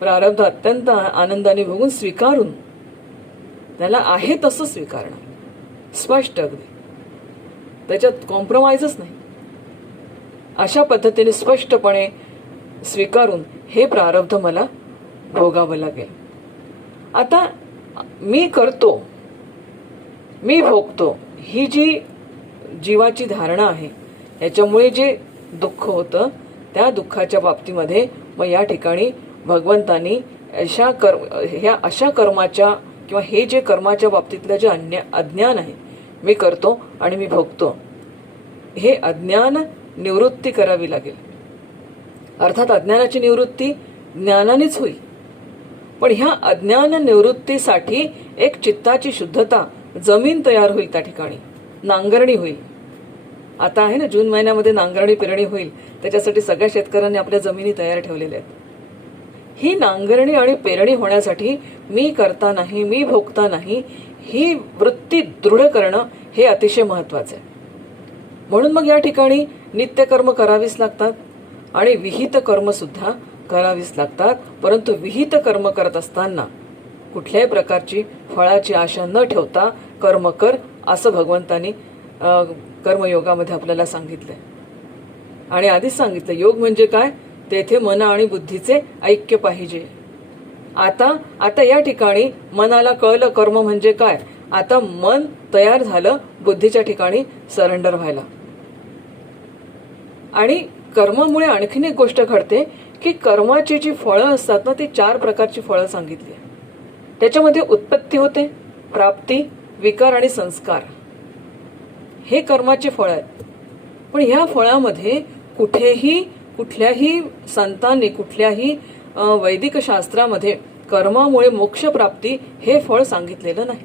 प्रारब्ध अत्यंत आनंदाने भोगून स्वीकारून, त्याला आहे तसं स्वीकारणं, स्पष्ट अगदी, त्याच्यात कॉम्प्रोमाइजच नाही, अशा पद्धतीने स्पष्टपणे स्वीकारून हे प्रारब्ध मला भोगावं लागेल. आता मी करतो, मी भोगतो, ही जी जीवाची धारणा आहे, याच्यामुळे जे दुःख होतं, त्या दुःखाच्या बाबतीमध्ये मग या ठिकाणी भगवंतांनी अशा कर्माच्या किंवा हे जे कर्माच्या बाबतीतलं जे अज्ञान आहे, मी करतो आणि मी भोगतो, हे अज्ञान निवृत्ती करावी लागेल. अर्थात अज्ञानाची निवृत्ती ज्ञानानेच होईल. पण ह्या अज्ञान निवृत्तीसाठी एक चित्ताची शुद्धता, जमीन तयार होईल, त्या ठिकाणी नांगरणी होईल. आता आहे ना, जून महिन्यामध्ये नांगरणी पेरणी होईल, त्याच्यासाठी सगळ्या शेतकऱ्यांनी आपल्या जमिनी तयार ठेवलेल्या आहेत. ही नांगरणी आणि पेरणी होण्यासाठी मी करता नाही, मी भोगता नाही, ही वृत्ती दृढ करणं हे अतिशय महत्वाचं आहे. म्हणून मग या ठिकाणी नित्यकर्म करावीच लागतात आणि विहित कर्म सुद्धा करावीच लागतात. परंतु विहित कर्म करत असताना कुठल्याही प्रकारची फळाची आशा न ठेवता कर्म कर, असं भगवंतांनी कर्मयोगामध्ये आपल्याला सांगितलंय. आणि आधीच सांगितलं, योग म्हणजे काय, तेथे मन आणि बुद्धीचे ऐक्य पाहिजे. आता या ठिकाणी मनाला कळलं कर्म म्हणजे काय. आता मन तयार झालं बुद्धीच्या ठिकाणी सरेंडर व्हायला. आणि कर्मामुळे आणखीन एक गोष्ट घडते की कर्माची जी फळं असतात ना, ती 4 प्रकारची फळं सांगितली. त्याच्यामध्ये उत्पत्ती होते, प्राप्ती, विकार आणि संस्कार, हे कर्माचे फळ आहेत. पण ह्या फळामध्ये कुठल्याही संतांनी, कुठल्याही वैदिक शास्त्रामध्ये कर्मामुळे मोक्षप्राप्ती हे फळ सांगितलेलं नाही.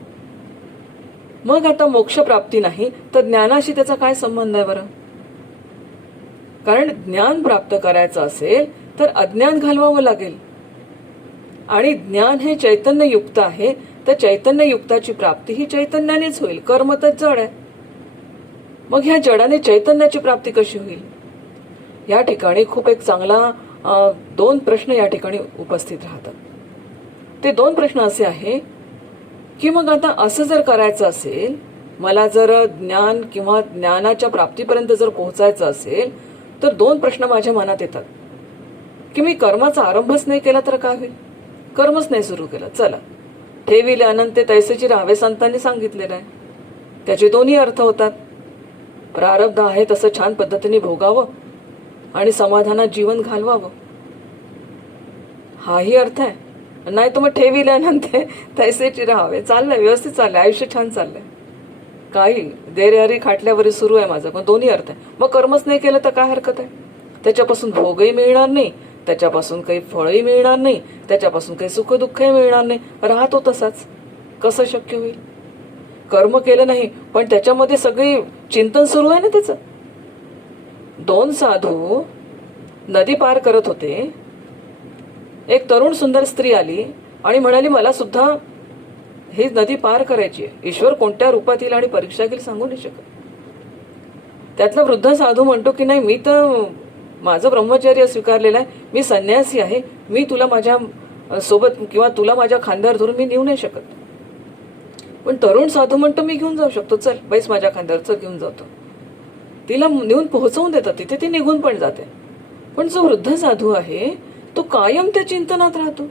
मग आता मोक्षप्राप्ती नाही तर ज्ञानाशी त्याचा काय संबंध आहे बरं? कारण ज्ञान प्राप्त करायचं असेल तर अज्ञान घालवावं लागेल. आणि ज्ञान हे चैतन्ययुक्त आहे, तर चैतन्ययुक्ताची प्राप्ती ही चैतन्यानेच होईल. कर्म तर जड आहे. मग ह्या जडाने चैतन्याची प्राप्ती कशी होईल? या ठिकाणी खूप एक चांगला 2 प्रश्न या ठिकाणी उपस्थित राहतात. ते 2 प्रश्न असे आहे की मग आता असं जर करायचं असेल, मला जर ज्ञान किंवा ज्ञानाच्या प्राप्तीपर्यंत जर पोहोचायचं असेल, तर 2 प्रश्न माझ्या मनात येतात की मी कर्माचा आरंभच नाही केला तर काय होईल? कर्मच नाही सुरू केलं, चला ठेविले अनंते तैसेची राहावे, संतांनी सांगितलेलं आहे. त्याचे 2ही अर्थ होतात. प्रारब्ध आहे तसं छान पद्धतीने भोगावं आणि समाधानात जीवन घालवावं, हाही अर्थ आहे. नाही तर मग ठेविले अनंते तैसेची राहावे, चाललंय व्यवस्थित, चाललंय आयुष्य, छान चाललंय, काही देरेहरी खाटल्यावरी सुरू आहे माझं, पण 2ही अर्थ आहे. मग कर्मच नाही केलं तर काय हरकत आहे? त्याच्यापासून भोगही मिळणार नाही, त्याच्यापासून काही फळही मिळणार नाही, त्याच्यापासून काही सुख दुःखही मिळणार नाही, राहतो तसाच. कसं शक्य होईल? कर्म केलं नाही पण त्याच्यामध्ये सगळी चिंतन सुरू आहे ना त्याचं. 2 साधू नदी पार करत होते. एक तरुण सुंदर स्त्री आली आणि म्हणाली, मला सुद्धा ही नदी पार करायची आहे. ईश्वर कोणत्या रूपात येईल आणि परीक्षा घेईल सांगू नाही शकत. त्यातला वृद्ध साधू म्हणतो की नाही, मी तर माझं ब्रह्मचर्य स्वीकारलेलं आहे, मी संन्यासी आहे, मी तुला माझ्या सोबत किंवा तुला माझ्या खांद्यावर धरून मी नेऊ नाही शकत. पण तरुण साधू म्हणतो, मी घेऊन जाऊ शकतो, चल बैस माझ्या खांद्यावर, चल घेऊन जातो. तिला नेऊन पोहोचवून देतात तिथे, ती निघून पण जाते. पण जो वृद्ध साधू आहे तो कायम त्या चिंतनात राहतो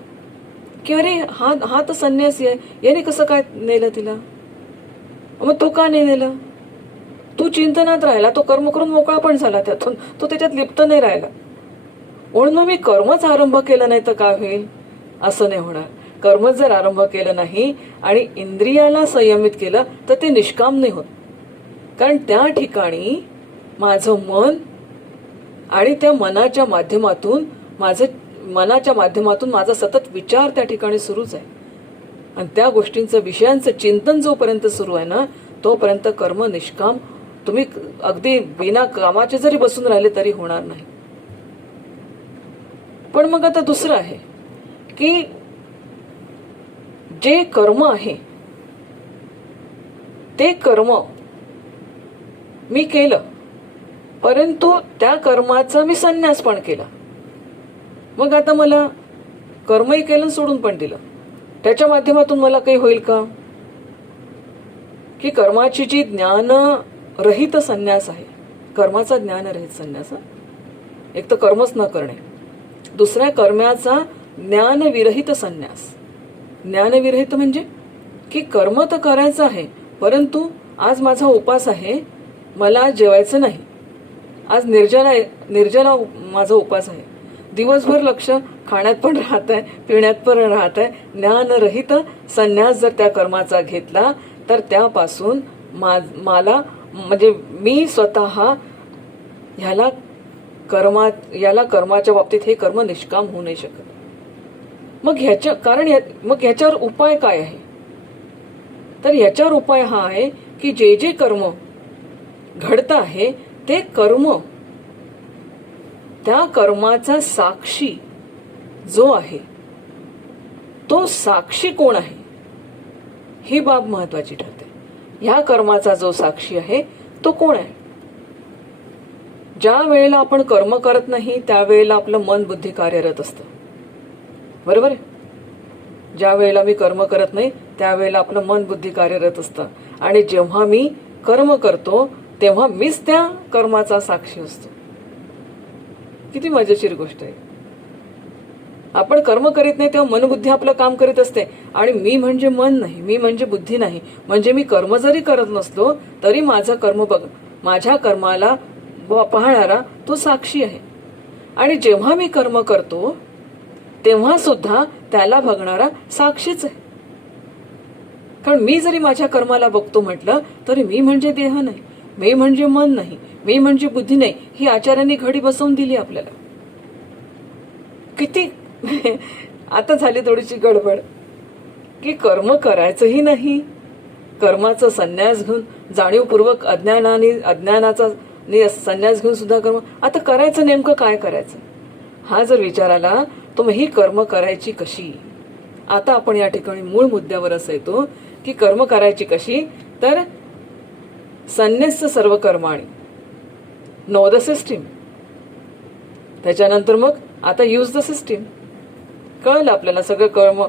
की अरे हा तर संन्यासी आहे, याने कसं काय नेलं तिला, मग तो का नाही नेलं? तू चिंतनात राहिला, तो कर्म करून मोकळा पण झाला, त्यातून तो त्याच्यात लिप्त नाही राहिला. म्हणून मग मी कर्मच आरंभ केलं नाही तर काय होईल? असं नाही होणार. कर्म जर आरंभ केलं नाही आणि इंद्रियाला संयमित केलं तर ते निष्काम नाही होत. कारण त्या ठिकाणी माझं मन आणि त्या मनाच्या माध्यमातून माझा सतत विचार त्या ठिकाणी सुरूच आहे. आणि त्या गोष्टींचं, विषयांचं चिंतन जोपर्यंत सुरू आहे ना, तोपर्यंत कर्म निष्काम, तुम्ही अगदी बिना कामाचे जरी बसून राहिले तरी होणार नाही. पण मग आता दुसरं आहे की जे कर्म आहे ते कर्म मी केलं, परंतु त्या कर्माचा मी संन्यास पण केला. मग आता मला कर्मही केलं सोडून पण दिलं, त्याच्या माध्यमातून मला काही होईल का? की कर्माची जी ज्ञानरहित संन्यास आहे, कर्माचा ज्ञानरहित संन्यास, एक तर कर्मच न करणे, दुसऱ्या कर्माचा ज्ञानविरहित संन्यास. ज्ञानविरहित म्हणजे की कर्म तर करायचं आहे, परंतु आज माझा उपास आहे, मला आज जेवायचं नाही, आज निर्जला माझा उपास आहे, दिवसभर लक्ष खाण्यात पण राहत आहे, पिण्यात पण राहत आहे, ज्ञानरहित संन्यास जर त्या कर्माचा घेतला तर त्यापासून मला म्हणजे मी स्वतः याला कर्माच्या बाबतीत हे कर्म निष्काम होऊ नाही शकत. मग ह्याच्यावर उपाय काय आहे? तर याच्यावर उपाय हा आहे की जे कर्म घडत आहे ते कर्म, त्या कर्माचा साक्षी जो आहे तो साक्षी कोण आहे ही बाब महत्वाची ठरते. ह्या कर्माचा जो साक्षी आहे तो कोण आहे? ज्या वेळेला आपण कर्म करत नाही त्यावेळेला आपलं मन बुद्धी कार्यरत असतं, बरोबर आहे? ज्या वेळेला मी कर्म करत नाही त्यावेळेला आपलं मन बुद्धी कार्यरत असतं, आणि जेव्हा मी कर्म करतो तेव्हा मीच त्या कर्माचा साक्षी असतो. किती मजेशीर गोष्ट आहे. आपण कर्म करीत नाही तेव्हा मनबुद्धी आपलं काम करीत असते, आणि मी म्हणजे मन नाही, मी म्हणजे बुद्धी नाही, म्हणजे मी कर्म जरी करत नसलो तरी माझ्या कर्माला पाहणारा तो साक्षी आहे. आणि जेव्हा मी कर्म करतो तेव्हा सुद्धा त्याला बघणारा साक्षीच आहे. कारण मी जरी माझ्या कर्माला बघतो म्हटलं तरी मी म्हणजे देह नाही, मी म्हणजे मन नाही, मी म्हणजे बुद्धी नाही, ही आचार्यांनी घडी बसवून दिली आपल्याला. किती आता झाली थोडीशी गडबड की कर्म करायचंही नाही, कर्माचा संन्यास घेऊन जाणीवपूर्वक अज्ञानाचा संन्यास घेऊन सुद्धा कर्म. आता करायचं नेमकं काय करायचं हा जर विचार आला तर मग ही कर्म करायची कशी? आता आपण या ठिकाणी मूळ मुद्द्यावर असं येतो की कर्म करायची कशी. तर संन्यस्य सर्व कर्माणी, नो द सिस्टीम. त्याच्यानंतर मग आता यूज द सिस्टीम. कळलं आपल्याला सगळं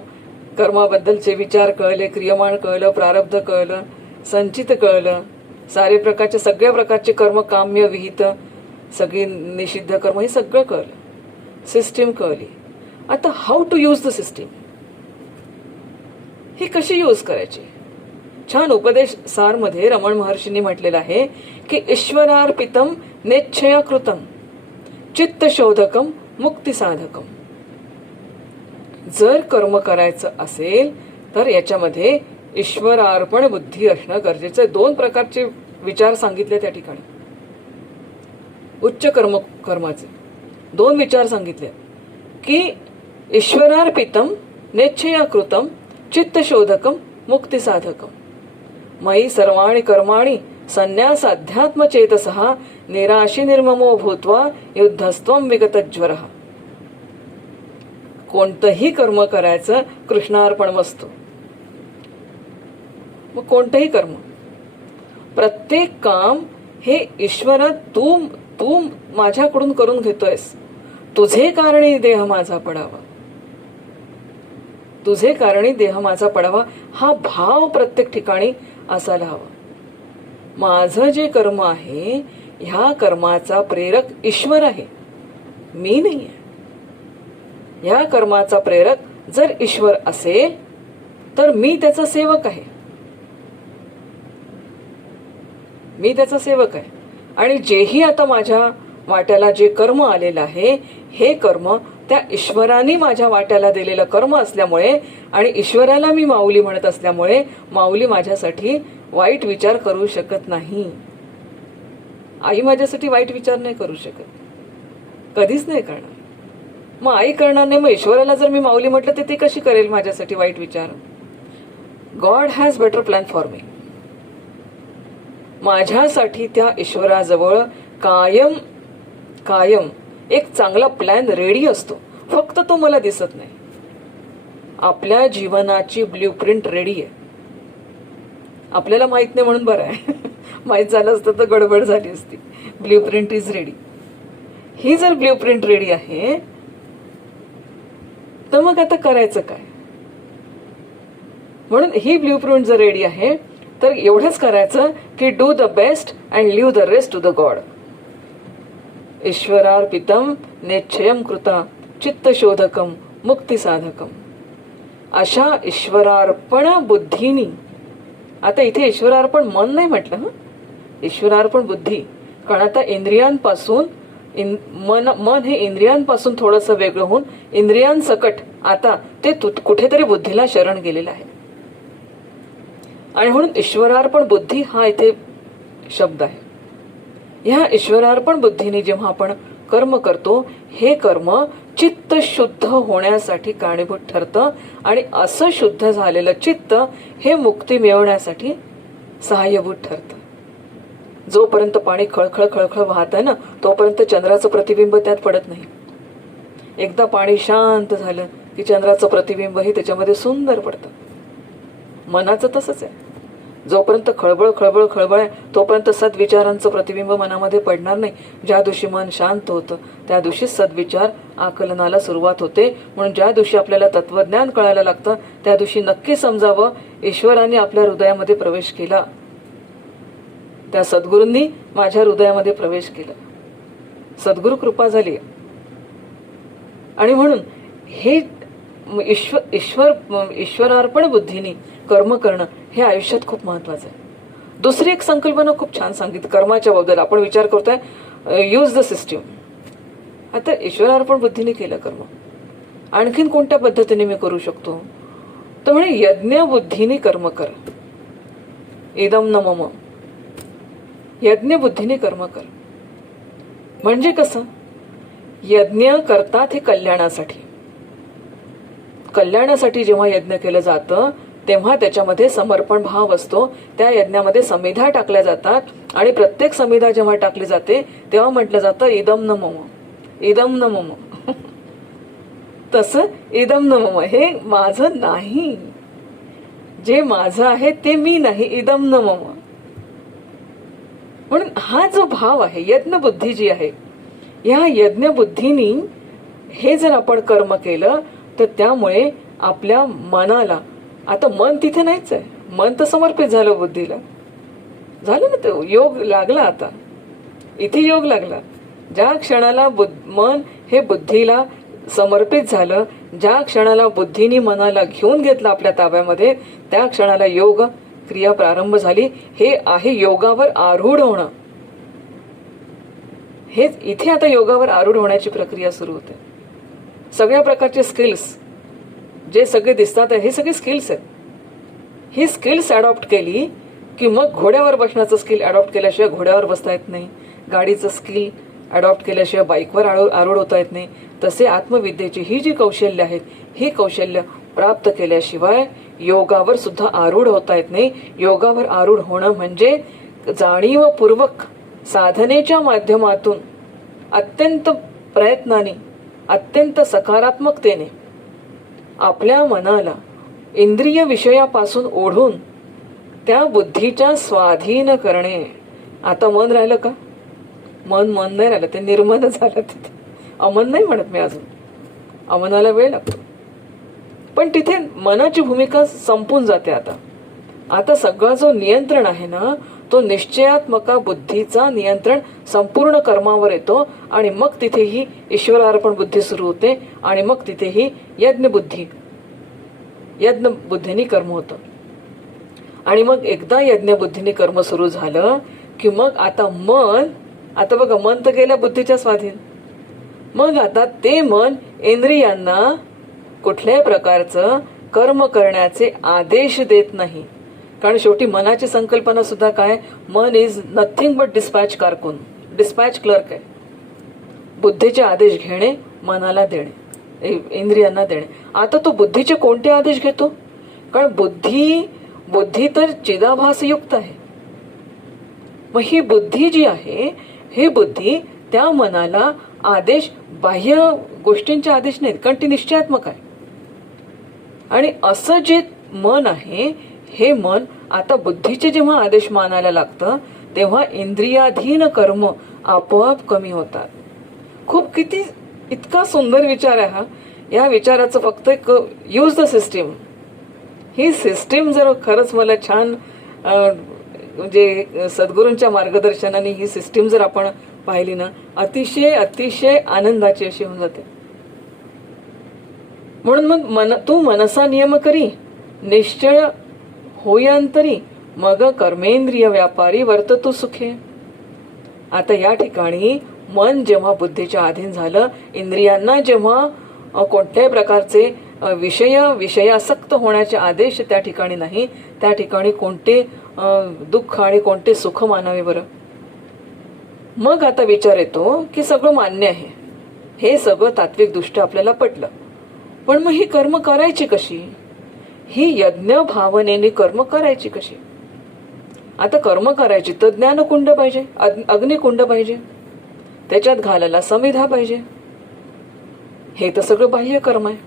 कर्माबद्दलचे विचार कळले, क्रियमाण कळलं, प्रारब्ध कळलं, संचित कळलं, सगळ्या प्रकारचे कर्म, काम्य विहित, सगळी निषिद्ध कर्म, हे सगळं कळलं, सिस्टीम कळली. आता how to use the system, ही कशी यूज करायची? छान उपदेश सार मध्ये रमण महर्षींनी म्हटलेलं आहे की ईश्वरार्पितम नेच्छयाकृतम चित्तशोधकम मुक्तिसाधकम. जर कर्म करायचं असेल तर याच्यामध्ये ईश्वरार्पण बुद्धी असणं गरजेचं आहे. 2 प्रकारचे विचार सांगितले त्या ठिकाणी. उच्च कर्माचे 2 विचार सांगितले की ईश्वरार्पितम नेच्छयाकृतम चित्तशोधकम मुक्तिसाधकम. मयि सर्वाणि कर्माणि संन्यास अध्यात्मचेतसः निराशी निर्ममो भूत्वा युद्धस्त्वं विगतज्वरः. कोणतंही कर्म करायचं कृष्णार्पण वस्तू. मग कोणतंही कर्म, प्रत्येक काम हे ईश्वरा तू माझ्याकडून करून घेतोयस, तुझे कारणी देह माझा पडावा, तुझे कारणी देह माझा पडावा, हा भाव प्रत्येक ठिकाणी असायला हवा. माझं जे कर्म आहे ह्या कर्माचा प्रेरक ईश्वर आहे, मी नाही आहे. ह्या कर्माचा प्रेरक जर ईश्वर असेल तर मी त्याचा सेवक आहे, मी त्याचा सेवक आहे. आणि जेही आता माझ्या वाट्याला जे कर्म आलेलं आहे हे कर्म त्या ईश्वराने माझ्या वाट्याला दिलेलं कर्म असल्यामुळे आणि ईश्वराला मी माऊली म्हणत असल्यामुळे माऊली माझ्यासाठी वाईट विचार करू शकत नाही. आई माझ्यासाठी वाईट विचार नाही करू शकत, कधीच नाही करणार. मग आई करणार नाही, मग ईश्वराला जर मी माऊली म्हटलं तर ते कशी करेल माझ्यासाठी वाईट विचार? God has better plan for me. माझ्यासाठी त्या ईश्वराजवळ कायम एक चांगला प्लॅन रेडी असतो, फक्त तो मला दिसत नाही. आपल्या जीवनाची ब्ल्यूप्रिंट रेडी आहे, आपल्याला माहित नाही म्हणून बरं आहे. माहित झालं असतं तर गडबड झाली असती. Blueprint is ready. ही जर ब्ल्यूप्रिंट रेडी आहे तर मग आता करायचं काय? म्हणून ही ब्ल्यूप्रिंट जर रेडी आहे तर एवढंच करायचं की do the best and leave the rest to the god. ईश्वरार्पितम नेच्छयम कृता चित्तशोधकम मुक्तिसाधकम. अशा ईश्वरार्पण बुद्धीनी, आता इथे ईश्वरार्पण मन नाही म्हटलं, ईश्वरार्पण बुद्धी. कारण आता इंद्रियांपासून मन हे इंद्रियांपासून थोडंसं वेगळं होऊन इंद्रियांसकट आता ते कुठेतरी बुद्धीला शरण गेलेलं आहे. आणि म्हणून ईश्वरार्पण बुद्धी हा इथे शब्द आहे. ह्या ईश्वरार्पण बुद्धीने जेव्हा आपण कर्म करतो, हे कर्म चित्त शुद्ध होण्यासाठी कारणीभूत ठरतं. आणि असं शुद्ध झालेलं चित्त हे मुक्ती मिळवण्यासाठी सहाय्यभूत ठरतं. जोपर्यंत पाणी खळखळ खळखळ वाहतं ना, तोपर्यंत चंद्राचं प्रतिबिंब त्यात पडत नाही. एकदा पाणी शांत झालं की चंद्राचं प्रतिबिंबही त्याच्यामध्ये सुंदर पडतं. मनाचं तसंच आहे. जोपर्यंत खळबळ खळबळ खळबळ आहे तोपर्यंत सद्विचारांचं प्रतिबिंब मनामध्ये पडणार नाही. ज्या दिवशी मन शांत होतं त्या दिवशी सद्विचार आकलनाला सुरुवात होते. म्हणून ज्या दिवशी आपल्याला तत्वज्ञान कळायला लागतं त्या दिवशी नक्की समजावं, ईश्वराने आपल्या हृदयामध्ये प्रवेश केला, त्या सद्गुरूंनी माझ्या हृदयामध्ये प्रवेश केला, सद्गुरु कृपा झाली. आणि म्हणून हे ईश्वरार्पण बुद्धीने कर्म करणं हे आयुष्यात खूप महत्वाचं आहे. दुसरी एक संकल्पना खूप छान सांगितली कर्माच्या बद्दल. आपण विचार करतोय यूज द सिस्टीम. आता ईश्वरार्पण बुद्धीने केलं कर्म, आणखीन कोणत्या पद्धतीने मी करू शकतो, तर म्हणे यज्ञ बुद्धीने कर्म कर. इदम न मम, यज्ञ बुद्धीने कर्म कर. म्हणजे कसं, यज्ञ करतात हे कल्याणासाठी. कल्याणासाठी जेव्हा यज्ञ केलं जातं तेव्हा त्याच्यामध्ये समर्पण भाव असतो. त्या यज्ञामध्ये समिधा टाकल्या जातात आणि प्रत्येक समिधा जेव्हा टाकली जाते तेव्हा म्हटलं जातं इदम न मम, इदम न मम. तसं इदम न मम हे माझं नाही, जे माझं आहे ते मी नाही, इदम न मम. म्हणून हा जो भाव आहे, यज्ञ बुद्धी जी आहे, या यज्ञ बुद्धीनी हे जर आपण कर्म केलं तर त्यामुळे आपल्या मनाला, आता मन तिथे नाहीच आहे, मन तर समर्पित झालं बुद्धीला, झालं ना, ते योग लागला. आता इथे योग लागला. ज्या क्षणाला मन हे बुद्धीला समर्पित झालं, ज्या क्षणाला बुद्धीने मनाला घेऊन घेतलं आपल्या ताब्यामध्ये, त्या क्षणाला योग क्रिया प्रारंभ झाली. हे आहे योगावर आरूढ होणं. हेच इथे आता योगावर आरूढ होण्याची प्रक्रिया सुरू होते. सगळ्या प्रकारचे स्किल्स जे सगळे दिसतात हे सगळे स्किल्स आहेत. ही स्किल्स अडॉप्ट केली की मग घोड्यावर बसण्याचं स्किल अडॉप्ट केल्याशिवाय घोड्यावर बसता येत नाही, गाडीचं स्किल अडॉप्ट केल्याशिवाय बाईकवर आरूढ होता येत नाही. तसे आत्मविद्येची ही जी कौशल्य आहेत, ही कौशल्य प्राप्त केल्याशिवाय योगावर सुद्धा आरूढ होता येत नाही. योगावर आरूढ होणं म्हणजे जाणीवपूर्वक साधनेच्या माध्यमातून अत्यंत प्रयत्नाने, अत्यंत सकारात्मकतेने आपल्या मनाला इंद्रिय विषयापासून ओढून त्या बुद्धीच्या स्वाधीन करणे. आता मन राहिलं का? मन नाही राहिलं, ते निर्मन झालं. तिथे अमन नाही म्हणत मी अजून, अमनाला वेळ लागतो. पण तिथे मनाची भूमिका संपून जाते. आता सगळं जो नियंत्रण आहे ना, तो निश्चयात्मका बुद्धीचा नियंत्रण संपूर्ण कर्मावर येतो. आणि मग तिथे ही ईश्वरार्पण बुद्धी सुरू होते. आणि मग तिथे ही यज्ञ बुद्धीने कर्म होतं. आणि मग एकदा यज्ञ बुद्धीने कर्म सुरू झालं की मग आता बघा, मन तर गेल्या बुद्धीच्या स्वाधीन. मग आता ते मन इंद्रियांना कुठल्याही प्रकारचं कर्म करण्याचे आदेश देत नाही. कारण शेवटी मनाची संकल्पना सुद्धा काय, मन is nothing but dispatch clerk आहे. बुद्धीचे आदेश घेणे, मनाला देणे, इंद्रियांना देणे. आता तो बुद्धीचे कोणते आदेश घेतो? कारण बुद्धी तर चिदाभासयुक्त आहे. मग ही बुद्धी जी आहे, ही बुद्धी त्या मनाला आदेश, बाह्य गोष्टींचे आदेश नाहीत, कारण ती निश्चयात्मक आहे. आणि असं जे मन आहे, हे मन आता बुद्धीचे जेव्हा आदेश मानायला लागतं तेव्हा इंद्रियाधीन कर्म आपोआप कमी होतात. किती इतका सुंदर विचार आहे हा. या विचाराचं फक्त एक use the system. He system जर खरंच मला छान म्हणजे सद्गुरूंच्या मार्गदर्शनाने ही सिस्टीम जर आपण पाहिली ना, अतिशय आनंदाची अशी होऊन जाते. म्हणून मग तू मनसा नियम करी निश्चय होयांतरी मग कर्मेंद्रिय व्यापारी वर्त तू सुखे. आता या ठिकाणी मन जेव्हा बुद्धीच्या अधीन झालं, इंद्रियांना जेव्हा कोणत्याही प्रकारचे विषयासक्त होण्याचे आदेश त्या ठिकाणी नाही, त्या ठिकाणी कोणते दुःख आणि कोणते सुख मानावे बरं. मग आता विचार येतो की सगळं मान्य आहे, हे सगळं तात्विक दृष्ट्या आपल्याला पटलं, पण मग ही कर्म करायची कशी? ही यज्ञ भावनेने कर्म करायची कशी? आता कर्म करायची तर ज्ञानकुंड पाहिजे, अग्निकुंड पाहिजे, त्याच्यात घालायला समिधा पाहिजे. हे तर सगळं बाह्य कर्म आहे.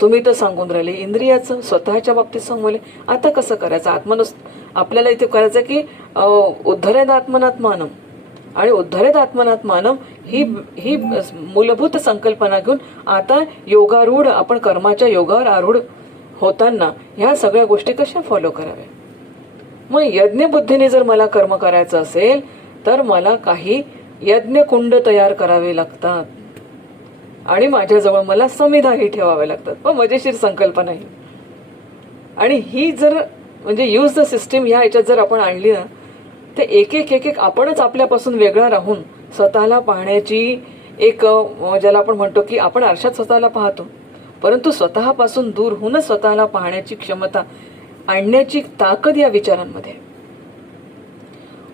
तुम्ही तर सांगून राहिले इंद्रियाचं, स्वतःच्या बाबतीत सांगून. आता कसं करायचं? आपल्याला इथे करायचं की उद्धरेद आत्मनात्मानम, आणि उद्धरेद आत्मनात्मानम ही मूलभूत संकल्पना घेऊन आता योगारूढ, आपण कर्माच्या योगावर आरूढ होताना ह्या सगळ्या गोष्टी कशा फॉलो कराव्या? मग यज्ञ बुद्धीने जर मला कर्म करायचं असेल तर मला काही यज्ञकुंड तयार करावे लागतात आणि माझ्याजवळ मला समिधाही ठेवाव्या लागतात. पण मजेशीर संकल्पना ही. आणि ही जर म्हणजे यूज द सिस्टीम ह्या याच्यात जर आपण आणली ना, तर एक एक आपणच आपल्यापासून वेगळा राहून स्वतःला पाहण्याची एक, ज्याला आपण म्हणतो की आपण आरशात स्वतःला पाहतो, परंतु स्वतःपासून दूर होऊनच स्वतःला पाहण्याची क्षमता आणण्याची ताकद या विचारांमध्ये.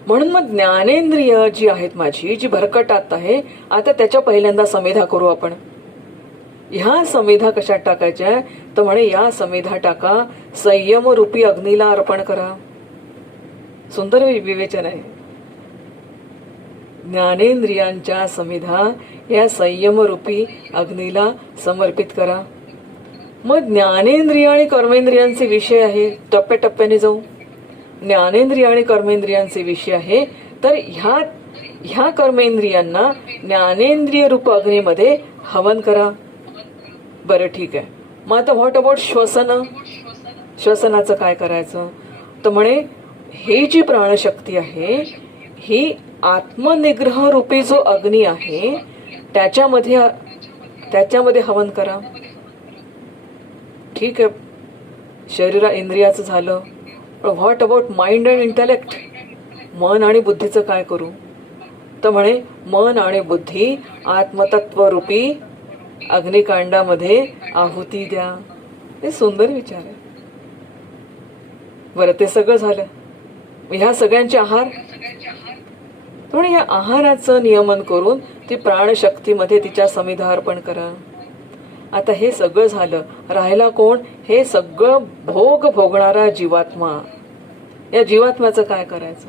म्हणून मग ज्ञानेंद्रिय जी आहेत माझी, जी भरकटात आहे, आता त्याच्या पहिल्यांदा समिधा करू आपण. ह्या समिधा कशात टाकायच्या? तर म्हणे या समिधा टाका संयम रूपी अग्नीला अर्पण करा. सुंदर विवेचन आहे. ज्ञानेंद्रियांच्या समिधा या संयम रूपी अग्नीला समर्पित करा. मग ज्ञानेंद्रिय आणि कर्मेंद्रियांचे विषय आहे, टप्प्याटप्प्याने जाऊ. ज्ञानेंद्रिय आणि कर्मेंद्रियांचे विषय आहे, तर ह्या कर्मेंद्रियांना ज्ञानेंद्रिय रूप अग्नीमध्ये हवन करा. बरं ठीक आहे. मग आता व्हॉट अबाउट श्वसन? श्वसनाचं काय करायचं? तर म्हणे ही जी प्राणशक्ती आहे ही आत्मनिग्रह रूपी जो अग्नी आहे त्याच्यामध्ये हवन करा. ठीक आहे, शरीर इंद्रियाचं झालं, पण what about mind and intellect? मन आणि बुद्धीचं काय करू? तर म्हणे मन आणि बुद्धी आत्मतत्वरूपी अग्निकांडामध्ये आहुती द्या. हे सुंदर विचार आहे. बरं, ते सगळं झालं. ह्या सगळ्यांचे आहार, म्हणून या आहाराचं नियमन करून ती प्राणशक्तीमध्ये तिच्या समिधा अर्पण करा. आता हे सगळं झालं, राहिला कोण? हे सगळं भोगणारा जीवात्मा. या जीवात्म्याचं काय करायचं?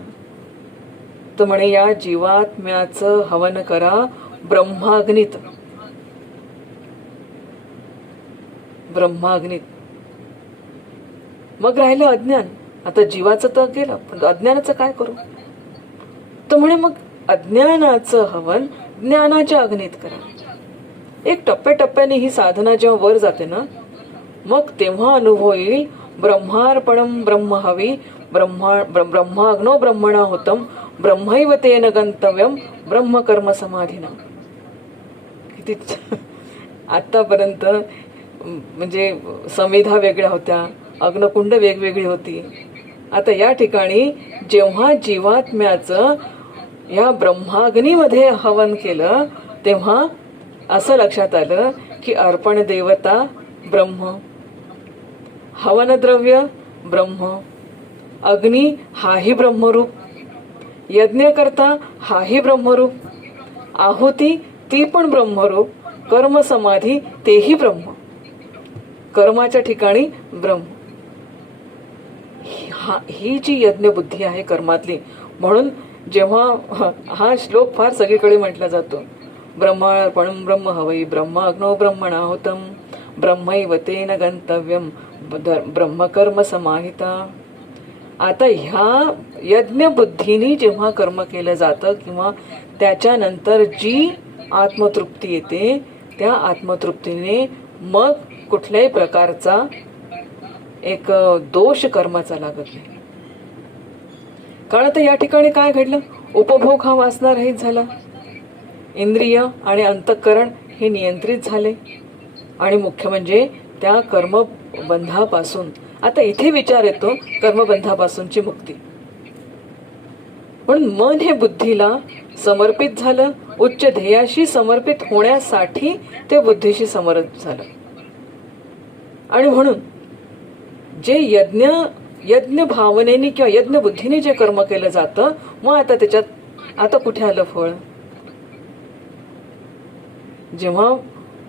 तर म्हणे या जीवात्म्याचं हवन करा ब्रह्माग्नीत. मग राहिलं अज्ञान. आता जीवाचं तर गेलं, पण अज्ञानाचं काय करू? तर म्हणे मग अज्ञानाचं हवन ज्ञानाच्या अग्नीत करा. एक टप्प्याटप्प्याने ही साधना जेव्हा वर जाते ना, मग तेव्हा अनुभव येईल ब्रह्मार्पणम ब्रह्महवी ब्रह्माग्नो ब्रह्मणा होतम ब्रह्मैव तेन गंतव्यम ब्रह्मकर्म समाधीना. किती आतापर्यंत म्हणजे समिधा वेगळ्या होत्या, अग्नकुंड वेगवेगळी होती. आता या ठिकाणी जेव्हा जीवात्म्याचं या ब्रह्माग्नीमध्ये हवन केलं तेव्हा असं लक्षात आलं की अर्पण देवता ब्रह्म, हवन द्रव्य ब्रह्म, अग्नी हाही ब्रह्मरूप, यज्ञकर्ता हाही ब्रह्मरूप, आहुती ती पण ब्रह्मरूप, कर्म समाधी तेही ब्रह्म, कर्माच्या ठिकाणी ब्रह्म. ही जी यज्ञ बुद्धी आहे कर्मातली. म्हणून जेव्हा हा श्लोक फार सगळीकडे म्हटला जातो, ब्रह्मार्पणं ब्रह्म हवै ब्रह्माग्नो ब्रह्मणाहुतं ब्रह्मैव तेन गंतव्यम ब्रह्मकर्म समाहिता. आता ह्या यज्ञ बुद्धीने जेव्हा कर्म केलं जातं किंवा त्याच्यानंतर जी आत्मतृप्ती येते, त्या आत्मतृप्तीने मग कुठल्याही प्रकारचा एक दोष कर्माचा लागत नाही. कारण आता या ठिकाणी काय घडलं? उपभोग हा वासनारहित झाला, इंद्रिय आणि अंतःकरण हे नियंत्रित झाले, आणि मुख्य म्हणजे त्या कर्मबंधापासून, आता इथे विचार येतो कर्मबंधापासूनची मुक्ती. पण मन हे बुद्धीला समर्पित झालं, उच्च ध्येयाशी समर्पित होण्यासाठी ते बुद्धीशी समर्पित झालं. आणि म्हणून जे यज्ञ भावनेने किंवा यज्ञ बुद्धीने जे कर्म केलं जातं, मग आता त्याच्यात आता कुठे आलं फळ? जेव्हा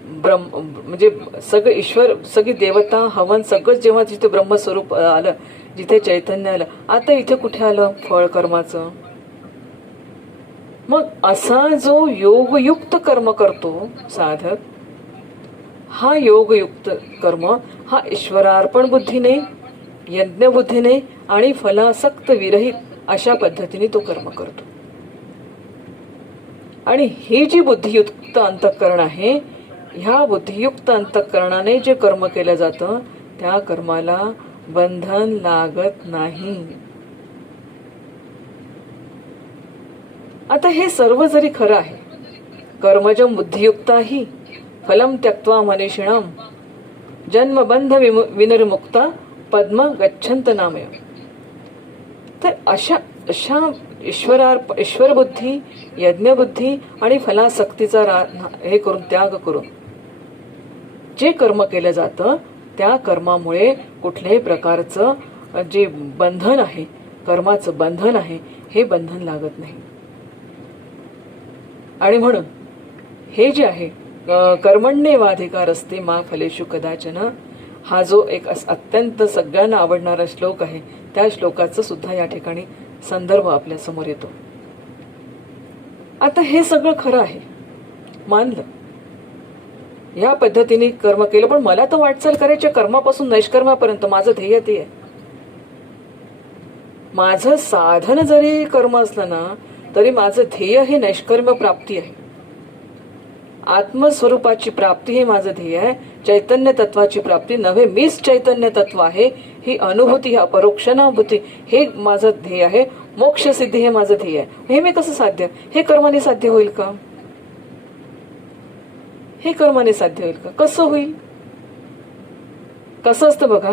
म्हणजे सगळं ईश्वर, सगळी देवता, हवन सगळं जेव्हा जिथे ब्रह्मस्वरूप आलं, जिथे चैतन्य आलं, आता इथे कुठे आलं फळ कर्माचं? मग असा जो योगयुक्त कर्म करतो साधक, हा योगयुक्त कर्म हा ईश्वरार्पण बुद्धीने, यज्ञ बुद्धीने आणि फलासक्त विरहित अशा पद्धतीने तो कर्म करतो. आणि ही जी बुद्धियुक्त अंतःकरण आहे, ह्या बुद्धियुक्त अंतःकरणाने जे कर्म केलं जातं त्या कर्माला बंधन लागत नाही. आता हे सर्व जरी खरं आहे, कर्मजं बुद्धियुक्ताहि फलं त्यक्त्वा मनीषिणं जन्मबंध विनिर्मुक्ता पद्म गच्छन्त नामय. तर अशा ईश्वर बुद्धी, यज्ञ बुद्धी आणि फलासक्तीचा हे करून, त्याग करून जे कर्म केलं जातं त्या कर्मामुळे कुठल्याही प्रकारचं जे बंधन आहे, कर्माचं बंधन आहे, हे बंधन लागत नाही. आणि म्हणून हे जे आहे कर्मण्येवाधिकार असते मा फलेषु कदाचन, हा जो एक अत्यंत सगळ्यांना आवडणारा श्लोक आहे, त्या श्लोकाचं सुद्धा या ठिकाणी संदर्भ आपल्या समोर येतो. आता हे सगळं खरं आहे, मानलं, या पद्धतीने कर्म केलं, पण मला तर वाटचाल करायच्या कर्मापासून नैष्कर्मापर्यंत माझं ध्येय ते आहे. माझं साधन जरी कर्म असलं ना, तरी माझं ध्येय हे नैष्कर्म्य प्राप्ती आहे. आत्मस्वरूपाची प्राप्ती हे माझं ध्येय आहे. चैतन्य तत्वाची प्राप्ती नव्हे, मीच चैतन्य तत्व आहे ही अनुभूती, हा परोक्षानुभूती हे माझं ध्येय आहे. मोक्ष सिद्धी हे माझं ध्येय आहे. हे मी कसं साध्य, हे कर्माने साध्य होईल का? हे कर्माने साध्य होईल का? कसं होईल? कसं असतं बघा,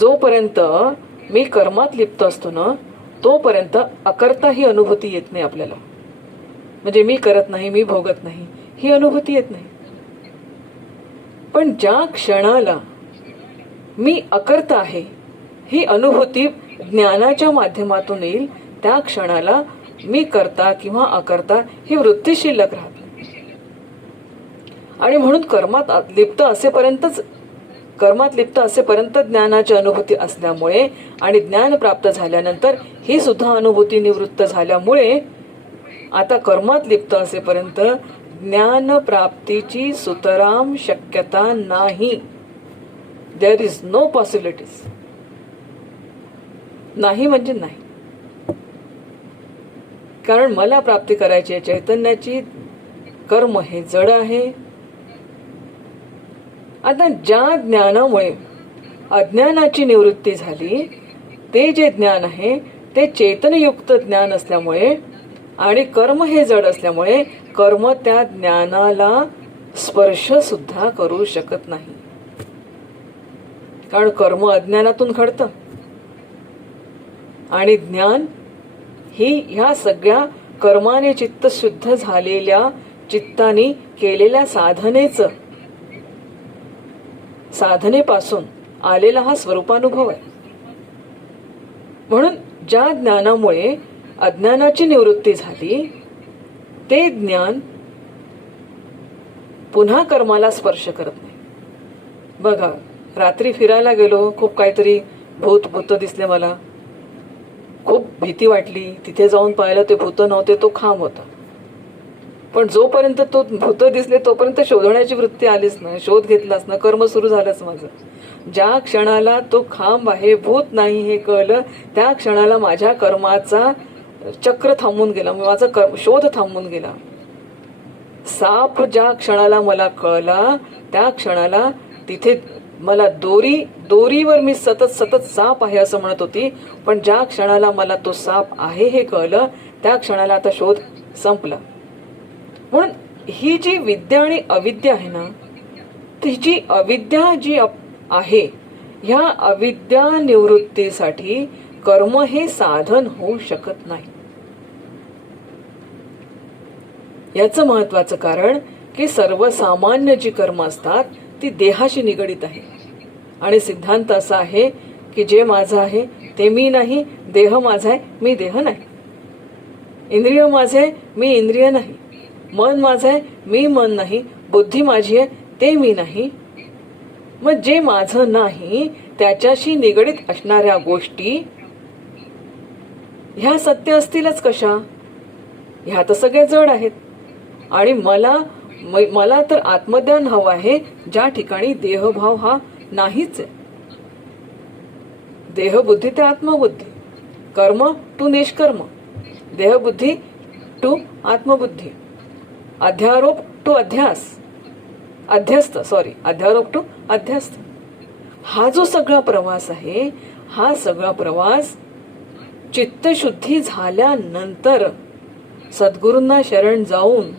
जोपर्यंत मी कर्मात लिप्त असतो ना, तोपर्यंत अकर्ता ही अनुभूती येत नाही आपल्याला. म्हणजे मी करत नाही, मी भोगत नाही ही अनुभूती येत नाही. पण ज्या क्षणाला मी अकर्ता आहे ही अनुभूती ज्ञानाच्या माध्यमातून येईल, त्या क्षणाला मी करता किंवा अकर्ता ही वृत्ती शिल्लक राहते. आणि म्हणून कर्मात लिप्त असेपर्यंत ज्ञानाची अनुभूती असल्यामुळे आणि ज्ञान प्राप्त झाल्यानंतर ही सुद्धा अनुभूती निवृत्त झाल्यामुळे आता कर्मात लिप्त असेपर्यंत ज्ञान प्राप्तीची सुतराम शक्यता नाही. There is no possibilities. नाही म्हणजे नाही. कारण मला प्राप्ती करायची आहे चैतन्याची, कर्म हे जड आहे. आता ज्या ज्ञानामुळे अज्ञानाची निवृत्ती झाली, ते जे ज्ञान आहे ते चेतनयुक्त ज्ञान असल्यामुळे आणि कर्म हे जड असल्यामुळे कर्म त्या ज्ञानाला स्पर्श सुद्धा करू शकत नाही. कारण कर्म अज्ञानातून घडतं आणि ज्ञान ही ह्या सगळ्या कर्माने चित्त शुद्ध झालेल्या चित्ताने केलेल्या साधनेपासून आलेला हा स्वरूपानुभव आहे. म्हणून ज्या ज्ञानामुळे अज्ञानाची निवृत्ती झाली, ते ज्ञान पुन्हा कर्माला स्पर्श करत नाही. बघा, रात्री फिरायला गेलो, खूप काहीतरी भूत दिसले, मला खूप भीती वाटली. तिथे जाऊन पाहिलं ते भूत नव्हते, तो खांब होता. पण जोपर्यंत तो भूत दिसले तोपर्यंत शोधण्याची वृत्ती आलीच ना, शोध घेतलाच ना, कर्म सुरू झालंच माझं. ज्या क्षणाला तो खांब आहे, भूत नाही हे कळलं, त्या क्षणाला माझ्या कर्माचा चक्र थांबून गेला, माझा शोध थांबून गेला. साप ज्या क्षणाला मला कळला, त्या क्षणाला तिथे मला दोरीवर मी सतत साप आहे असं म्हणत होती, पण ज्या क्षणाला मला तो साप आहे हे कळलं, त्या क्षणाला आता शोध संपला. म्हणून ही जी विद्या आणि अविद्या आहे ना, तिची अविद्या जी आहे ह्या अविद्या निवृत्तीसाठी कर्म हे साधन होऊ शकत नाही. याचं महत्वाचं कारण की सर्वसामान्य जी कर्म असतात ती देहाशी निगडित आहे. आणि सिद्धांत असा आहे की जे माझं आहे ते मी नाही, देह माझा आहे मी देह नाही, इंद्रिय माझे आहे मी इंद्रिय नाही, मन माझं आहे मी मन नाही, बुद्धी माझी आहे ते मी नाही. मग जे माझं नाही त्याच्याशी निगडित असणाऱ्या गोष्टी ह्या सत्य असतीलच कशा? ह्या तर सगळे जड आहेत. आणि मला तर आत्मज्ञान हवं आहे ज्या ठिकाणी देहभाव हा नाहीच आहे. देहबुद्धी ते आत्मबुद्धी, कर्म टू निष्कर्म, देहबुद्धी टू आत्मबुद्धी, अध्यारोप टू अध्यारोप टू अध्यस्त. हा जो सगळा प्रवास आहे हा सगळा प्रवास चित्तशुद्धी झाल्यानंतर सद्गुरूंना शरण जाऊन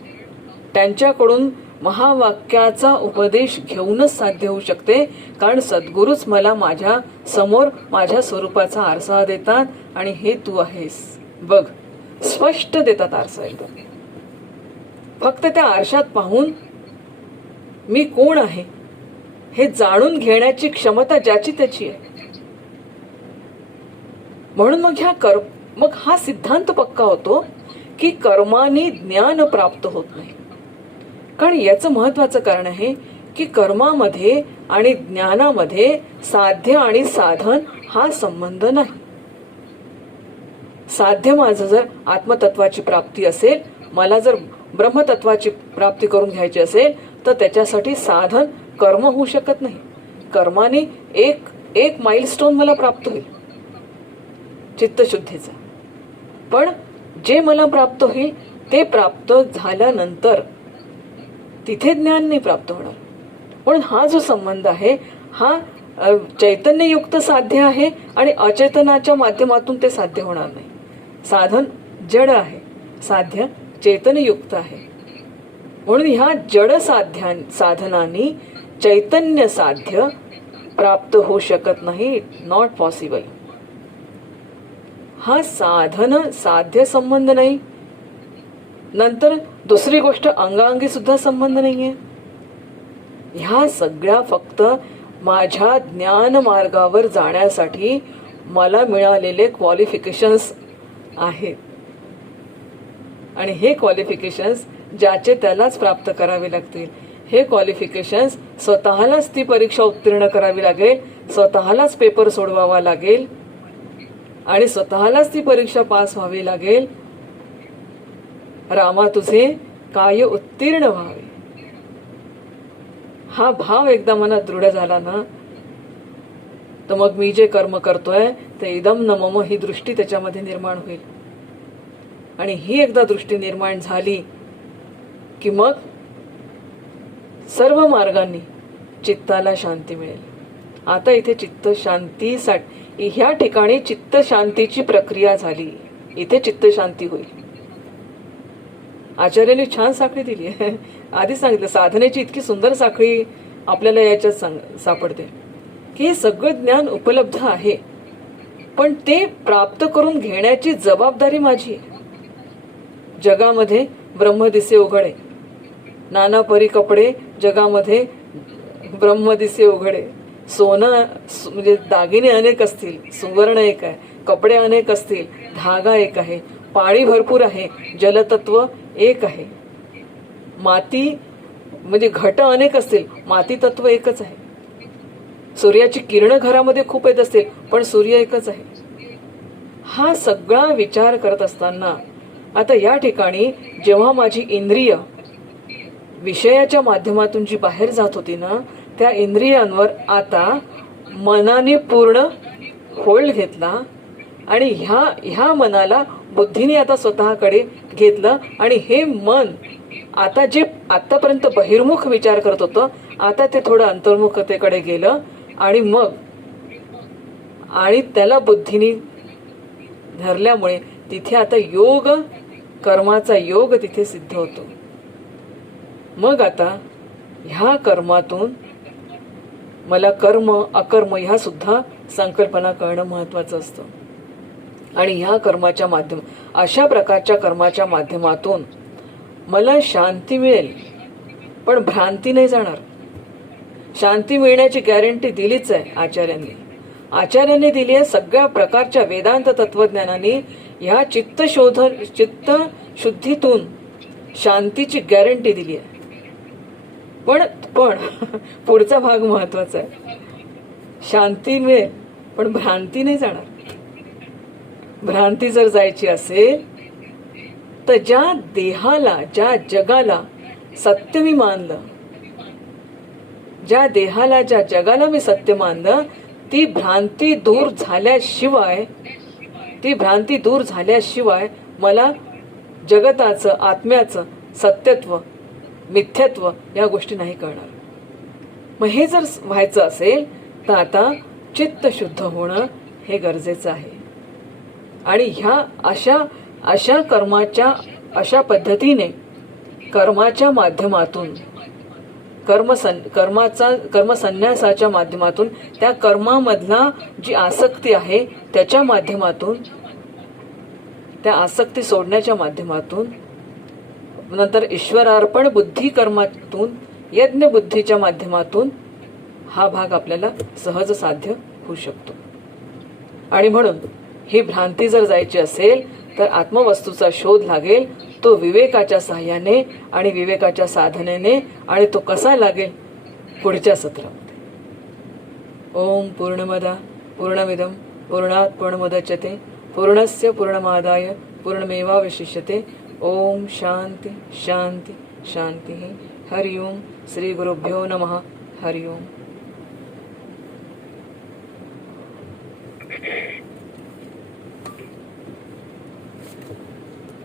त्यांच्याकडून महावाक्याचा उपदेश घेऊनच साध्य होऊ शकते. कारण सद्गुरूच मला माझ्या समोर माझ्या स्वरूपाचा आरसा देतात आणि हे तू आहेस बघ, स्पष्ट देतात आरसा एकदम. फक्त त्या आरशात पाहून मी कोण आहे हे जाणून घेण्याची क्षमता ज्याची त्याची आहे. म्हणून मग हा सिद्धांत पक्का होतो की कर्माने ज्ञान प्राप्त होत नाही. कारण याचं महत्वाचं कारण आहे की कर्मामध्ये आणि ज्ञानामध्ये साध्य आणि साधन हा संबंध नाही. साध्य माझं जर आत्मतत्वाची प्राप्ती असेल, मला जर ब्रह्मतत्वाची प्राप्ती करून घ्यायची असेल तर त्याच्यासाठी साधन कर्म होऊ शकत नाही. कर्माने एक माइलस्टोन मला प्राप्त होईल चित्तशुद्धीचा, पण जे मला प्राप्त होईल ते प्राप्त झाल्यानंतर तिथे ज्ञान नाही प्राप्त होणार. म्हणून हा जो संबंध आहे हा चैतन्ययुक्त साध्य आहे आणि अचेतनाच्या माध्यमातून ते साध्य होणार नाही. साधन जड आहे, साध्य चैतन्ययुक्त आहे. म्हणून ह्या जड साधनांनी चैतन्य साध्य प्राप्त होऊ शकत नाही. Not possible. हा साधन साध्य संबंध नाही. नंतर दुसरी गोष्ट अंगांगी सुद्धा संबंध नाहीये. ह्या सगळ्या फक्त माझ्या ज्ञान मार्गावर जाण्यासाठी मला मिळालेले क्वालिफिकेशन्स आहेत. आणि हे क्वालिफिकेशन्स ज्याचे त्यालाच प्राप्त करावे लागतील. हे क्वालिफिकेशन्स स्वतःलाच ती परीक्षा उत्तीर्ण करावी लागेल, स्वतःलाच पेपर सोडवावा लागेल आणि स्वतःलाच ती परीक्षा पास व्हावी लागेल. रामा तुझे काय उत्तीर्ण व्हावे, हा भाव एकदा मनात दृढ झाला ना तर मग मी जे कर्म करतोय ते इदम न मम ही दृष्टी त्याच्यामध्ये निर्माण होईल. आणि ही एकदा दृष्टी निर्माण झाली की मग सर्व मार्गांनी चित्ताला शांती मिळेल. आता इथे चित्त शांतीसाठी ह्या ठिकाणी चित्त शांतीची प्रक्रिया झाली, इथे चित्त शांती होईल. आचार्यांनी छान साखळी दिली आहे. आधी सांगितलं साधनेची इतकी सुंदर साखळी आपल्याला याच्यात सापडते की हे सगळं ज्ञान उपलब्ध आहे, पण ते प्राप्त करून घेण्याची जबाबदारी माझी आहे. जगामध्ये ब्रह्म दिसे उघडे, नाना परी कपडे जगामध्ये ब्रह्म दिसे उघडे. सोनं म्हणजे दागिने अनेक असतील, सुवर्ण एक आहे, कपडे अनेक असतील, धागा एक आहे, पाणी भरपूर आहे, जलतत्व एक आहे, माती म्हणजे घट अनेक असतील, माती तत्व एकच आहे, सूर्याची किरण घरामध्ये खूप येत असतील पण सूर्य एकच आहे. हा सगळा विचार करत असताना आता या ठिकाणी जेव्हा माझी इंद्रिय विषयाच्या माध्यमातून जी बाहेर जात होती ना, त्या इंद्रियांवर आता मनाने पूर्ण होल्ड घेतला आणि ह्या मनाला बुद्धीने आता स्वतःकडे घेतलं. आणि हे मन आता जे आतापर्यंत बहिर्मुख विचार करत होतं आता ते थोडं अंतर्मुखतेकडे गेलं आणि त्याला बुद्धीने धरल्यामुळे तिथे आता योग कर्माचा योग तिथे सिद्ध होतो. मग आता ह्या कर्मातून मला कर्म अकर्म ह्या सुद्धा संकल्पना कळणं महत्वाचं असतं. आणि ह्या कर्माच्या अशा प्रकारच्या कर्माच्या माध्यमातून मला शांती मिळेल, पण भ्रांती नाही जाणार. शांती मिळण्याची गॅरंटी दिलीच आहे आचार्यांनी दिली आहे. सगळ्या प्रकारच्या वेदांत तत्वज्ञानाने ह्या चित्त शुद्धीतून शांतीची गॅरंटी दिली आहे. पण पुढचा भाग महत्वाचा आहे. शांती मिळेल पण भ्रांती नाही जाणार. भ्रांती जर जायची असेल तर ज्या देहाला, ज्या जगाला सत्य मी मानलं, ज्या देहाला, ज्या जगाला मी सत्य मानलं, ती भ्रांती दूर झाल्याशिवाय मला जगताचं, आत्म्याचं सत्यत्व, मिथ्यत्व या गोष्टी नाही कळणार. मग हे जर व्हायचं असेल तर आता चित्त शुद्ध होणं हे गरजेचं आहे. आणि ह्या अशा कर्माच्या पद्धतीने कर्माच्या माध्यमातून, कर्मसन्यासाच्या माध्यमातून, त्या कर्मामधला जी आसक्ती आहे त्याच्या माध्यमातून, त्या आसक्ती सोडण्याच्या माध्यमातून, नंतर ईश्वरार्पण बुद्धी कर्मातून, यज्ञ बुद्धीच्या माध्यमातून हा भाग आपल्याला सहज साध्य होऊ शकतो. आणि म्हणून ही भ्रांती जर जायची असेल तर आत्मवस्तूचा शोध लागेल. तो विवेकाच्या साह्याने आणि विवेकाच्या साधनेने. आणि तो कसा लागेल पुढच्या सत्रामध्ये. ओम पूर्णमद पूर्णमिदं पूर्णात् पूर्णमुदच्यते पूर्णस्य पूर्णमादाय पूर्णमेवावशिष्यते. ओम शांती शांती शांती. हरि ओम. श्री गुरुभ्यो नमः. हरि ओम.